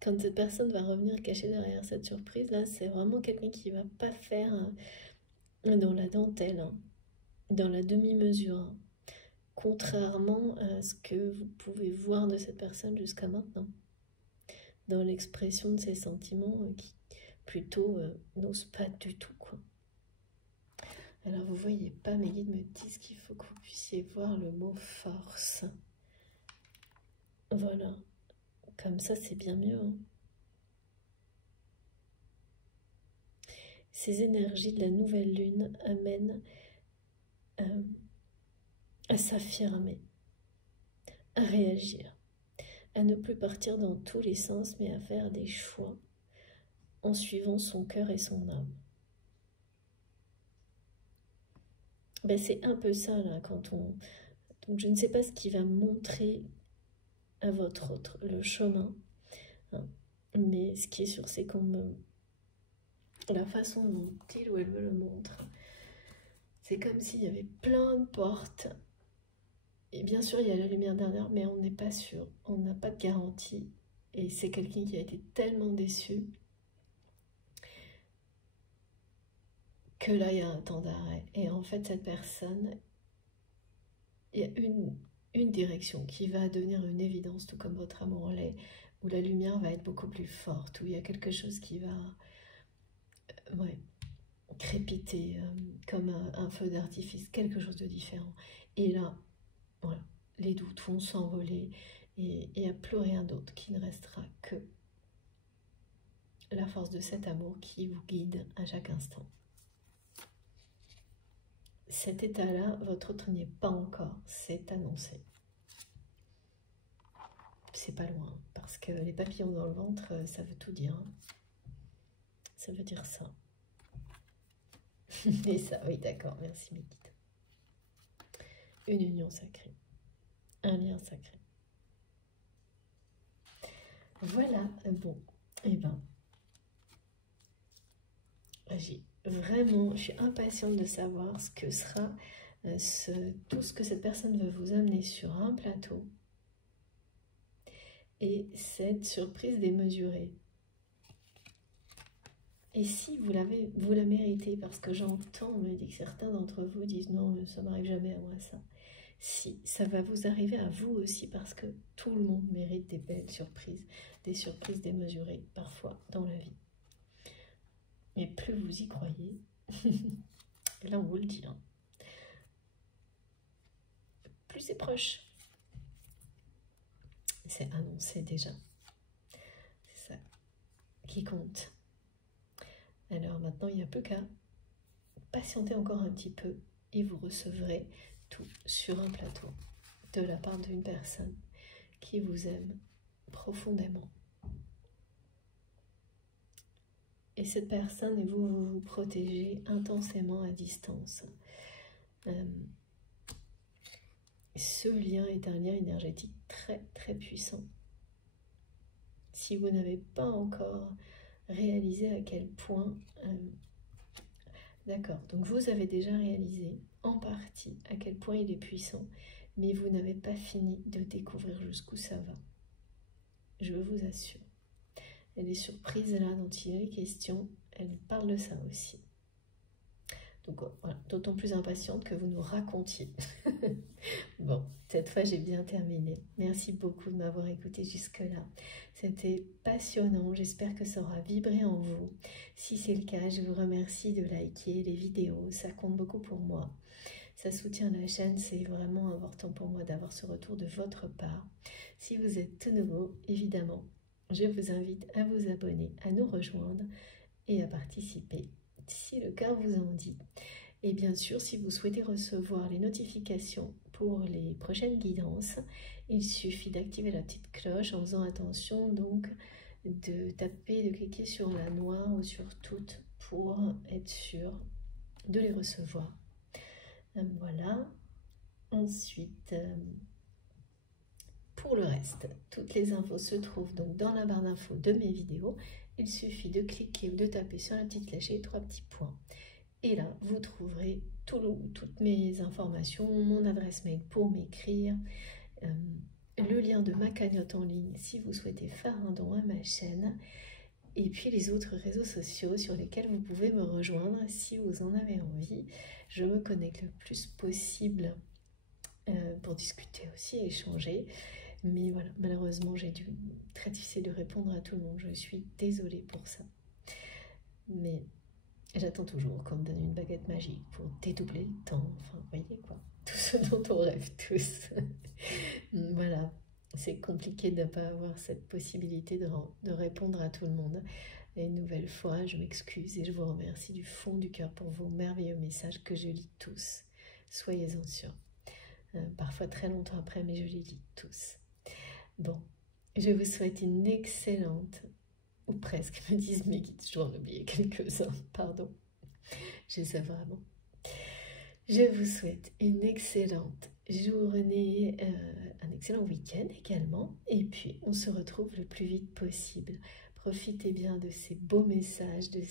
Quand cette personne va revenir cacher derrière cette surprise, là, c'est vraiment quelqu'un qui va pas faire dans la dentelle, hein, dans la demi-mesure, hein, contrairement à ce que vous pouvez voir de cette personne jusqu'à maintenant, dans l'expression de ses sentiments qui plutôt n'osent pas du tout, quoi. Alors vous voyez pas, mes guides me disent qu'il faut que vous puissiez voir le mot force. Voilà, comme ça c'est bien mieux, hein. Ces énergies de la nouvelle lune amènent à s'affirmer, à réagir, à ne plus partir dans tous les sens, mais à faire des choix en suivant son cœur et son âme. Ben, c'est un peu ça, là, quand on... Donc, je ne sais pas ce qui va montrer à votre autre le chemin, hein, mais ce qui est sûr, c'est qu'on la façon dont il ou elle me le montre, c'est comme s'il y avait plein de portes. Et bien sûr, il y a la lumière dernière, mais on n'est pas sûr. On n'a pas de garantie. Et c'est quelqu'un qui a été tellement déçu que là, il y a un temps d'arrêt. Et en fait, cette personne, il y a une direction qui va devenir une évidence, tout comme votre amour l'est, où la lumière va être beaucoup plus forte, où il y a quelque chose qui va crépiter comme un feu d'artifice, quelque chose de différent. Et là, voilà, les doutes vont s'envoler et il n'y a plus rien d'autre qui ne restera que la force de cet amour qui vous guide à chaque instant. Cet état-là, votre autre n'y est pas encore, c'est annoncé. C'est pas loin, parce que les papillons dans le ventre, ça veut tout dire. Ça veut dire ça. Et ça, oui, d'accord, merci mes guides. Une union sacrée, un lien sacré. Voilà, bon, et ben, je suis impatiente de savoir ce que sera tout ce que cette personne veut vous amener sur un plateau. Et cette surprise démesurée. Et si vous la méritez, parce que j'entends, mais que certains d'entre vous disent non, ça m'arrive jamais à moi ça. Si, ça va vous arriver à vous aussi, parce que tout le monde mérite des belles surprises, des surprises démesurées parfois dans la vie. Et plus vous y croyez, et là on vous le dit, hein, plus c'est proche. C'est annoncé déjà. C'est ça qui compte. Alors maintenant, il n'y a plus qu'à patienter encore un petit peu et vous recevrez tout sur un plateau de la part d'une personne qui vous aime profondément. Et cette personne et vous vous protégez intensément à distance. Ce lien est un lien énergétique très très puissant. Si vous n'avez pas encore réalisé à quel point... D'accord, donc vous avez déjà réalisé en partie à quel point il est puissant, mais vous n'avez pas fini de découvrir jusqu'où ça va. Je vous assure. Et les surprises là dont il est question, elles parlent de ça aussi. Donc voilà, d'autant plus impatiente que vous nous racontiez. Bon, cette fois j'ai bien terminé. Merci beaucoup de m'avoir écouté jusque-là. C'était passionnant, j'espère que ça aura vibré en vous. Si c'est le cas, je vous remercie de liker les vidéos, ça compte beaucoup pour moi. Ça soutient la chaîne, c'est vraiment important pour moi d'avoir ce retour de votre part. Si vous êtes tout nouveau, évidemment, je vous invite à vous abonner, à nous rejoindre et à participer, si le cœur vous en dit. Et bien sûr, si vous souhaitez recevoir les notifications pour les prochaines guidances, il suffit d'activer la petite cloche en faisant attention donc de cliquer sur la noix ou sur toutes pour être sûr de les recevoir. Voilà. Ensuite, pour le reste, toutes les infos se trouvent donc dans la barre d'infos de mes vidéos. Il suffit de cliquer ou de taper sur la petite flèche et les 3 petits points. Et là, vous trouverez toutes mes informations, mon adresse mail pour m'écrire, le lien de ma cagnotte en ligne si vous souhaitez faire un don à ma chaîne, et puis les autres réseaux sociaux sur lesquels vous pouvez me rejoindre si vous en avez envie. Je me connecte le plus possible pour discuter aussi, échanger. Mais voilà, malheureusement, j'ai dû très difficile de répondre à tout le monde. Je suis désolée pour ça. Mais j'attends toujours qu'on me donne une baguette magique pour dédoubler le temps. Enfin, vous voyez quoi, tout ce dont on rêve tous. Voilà, c'est compliqué de ne pas avoir cette possibilité de répondre à tout le monde. Et une nouvelle fois, je m'excuse et je vous remercie du fond du cœur pour vos merveilleux messages que je lis tous. Soyez-en sûrs. Parfois très longtemps après, mais je les lis tous. Bon, je vous souhaite une excellente, ou presque, me disent mes guides, je dois en oublier quelques-uns, pardon. Je sais vraiment. Je vous souhaite une excellente journée, un excellent week-end également, et puis on se retrouve le plus vite possible. Profitez bien de ces beaux messages, de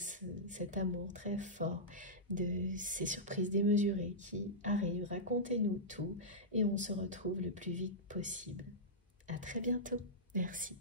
cet amour très fort, de ces surprises démesurées qui arrivent. Racontez-nous tout et on se retrouve le plus vite possible. À très bientôt. Merci.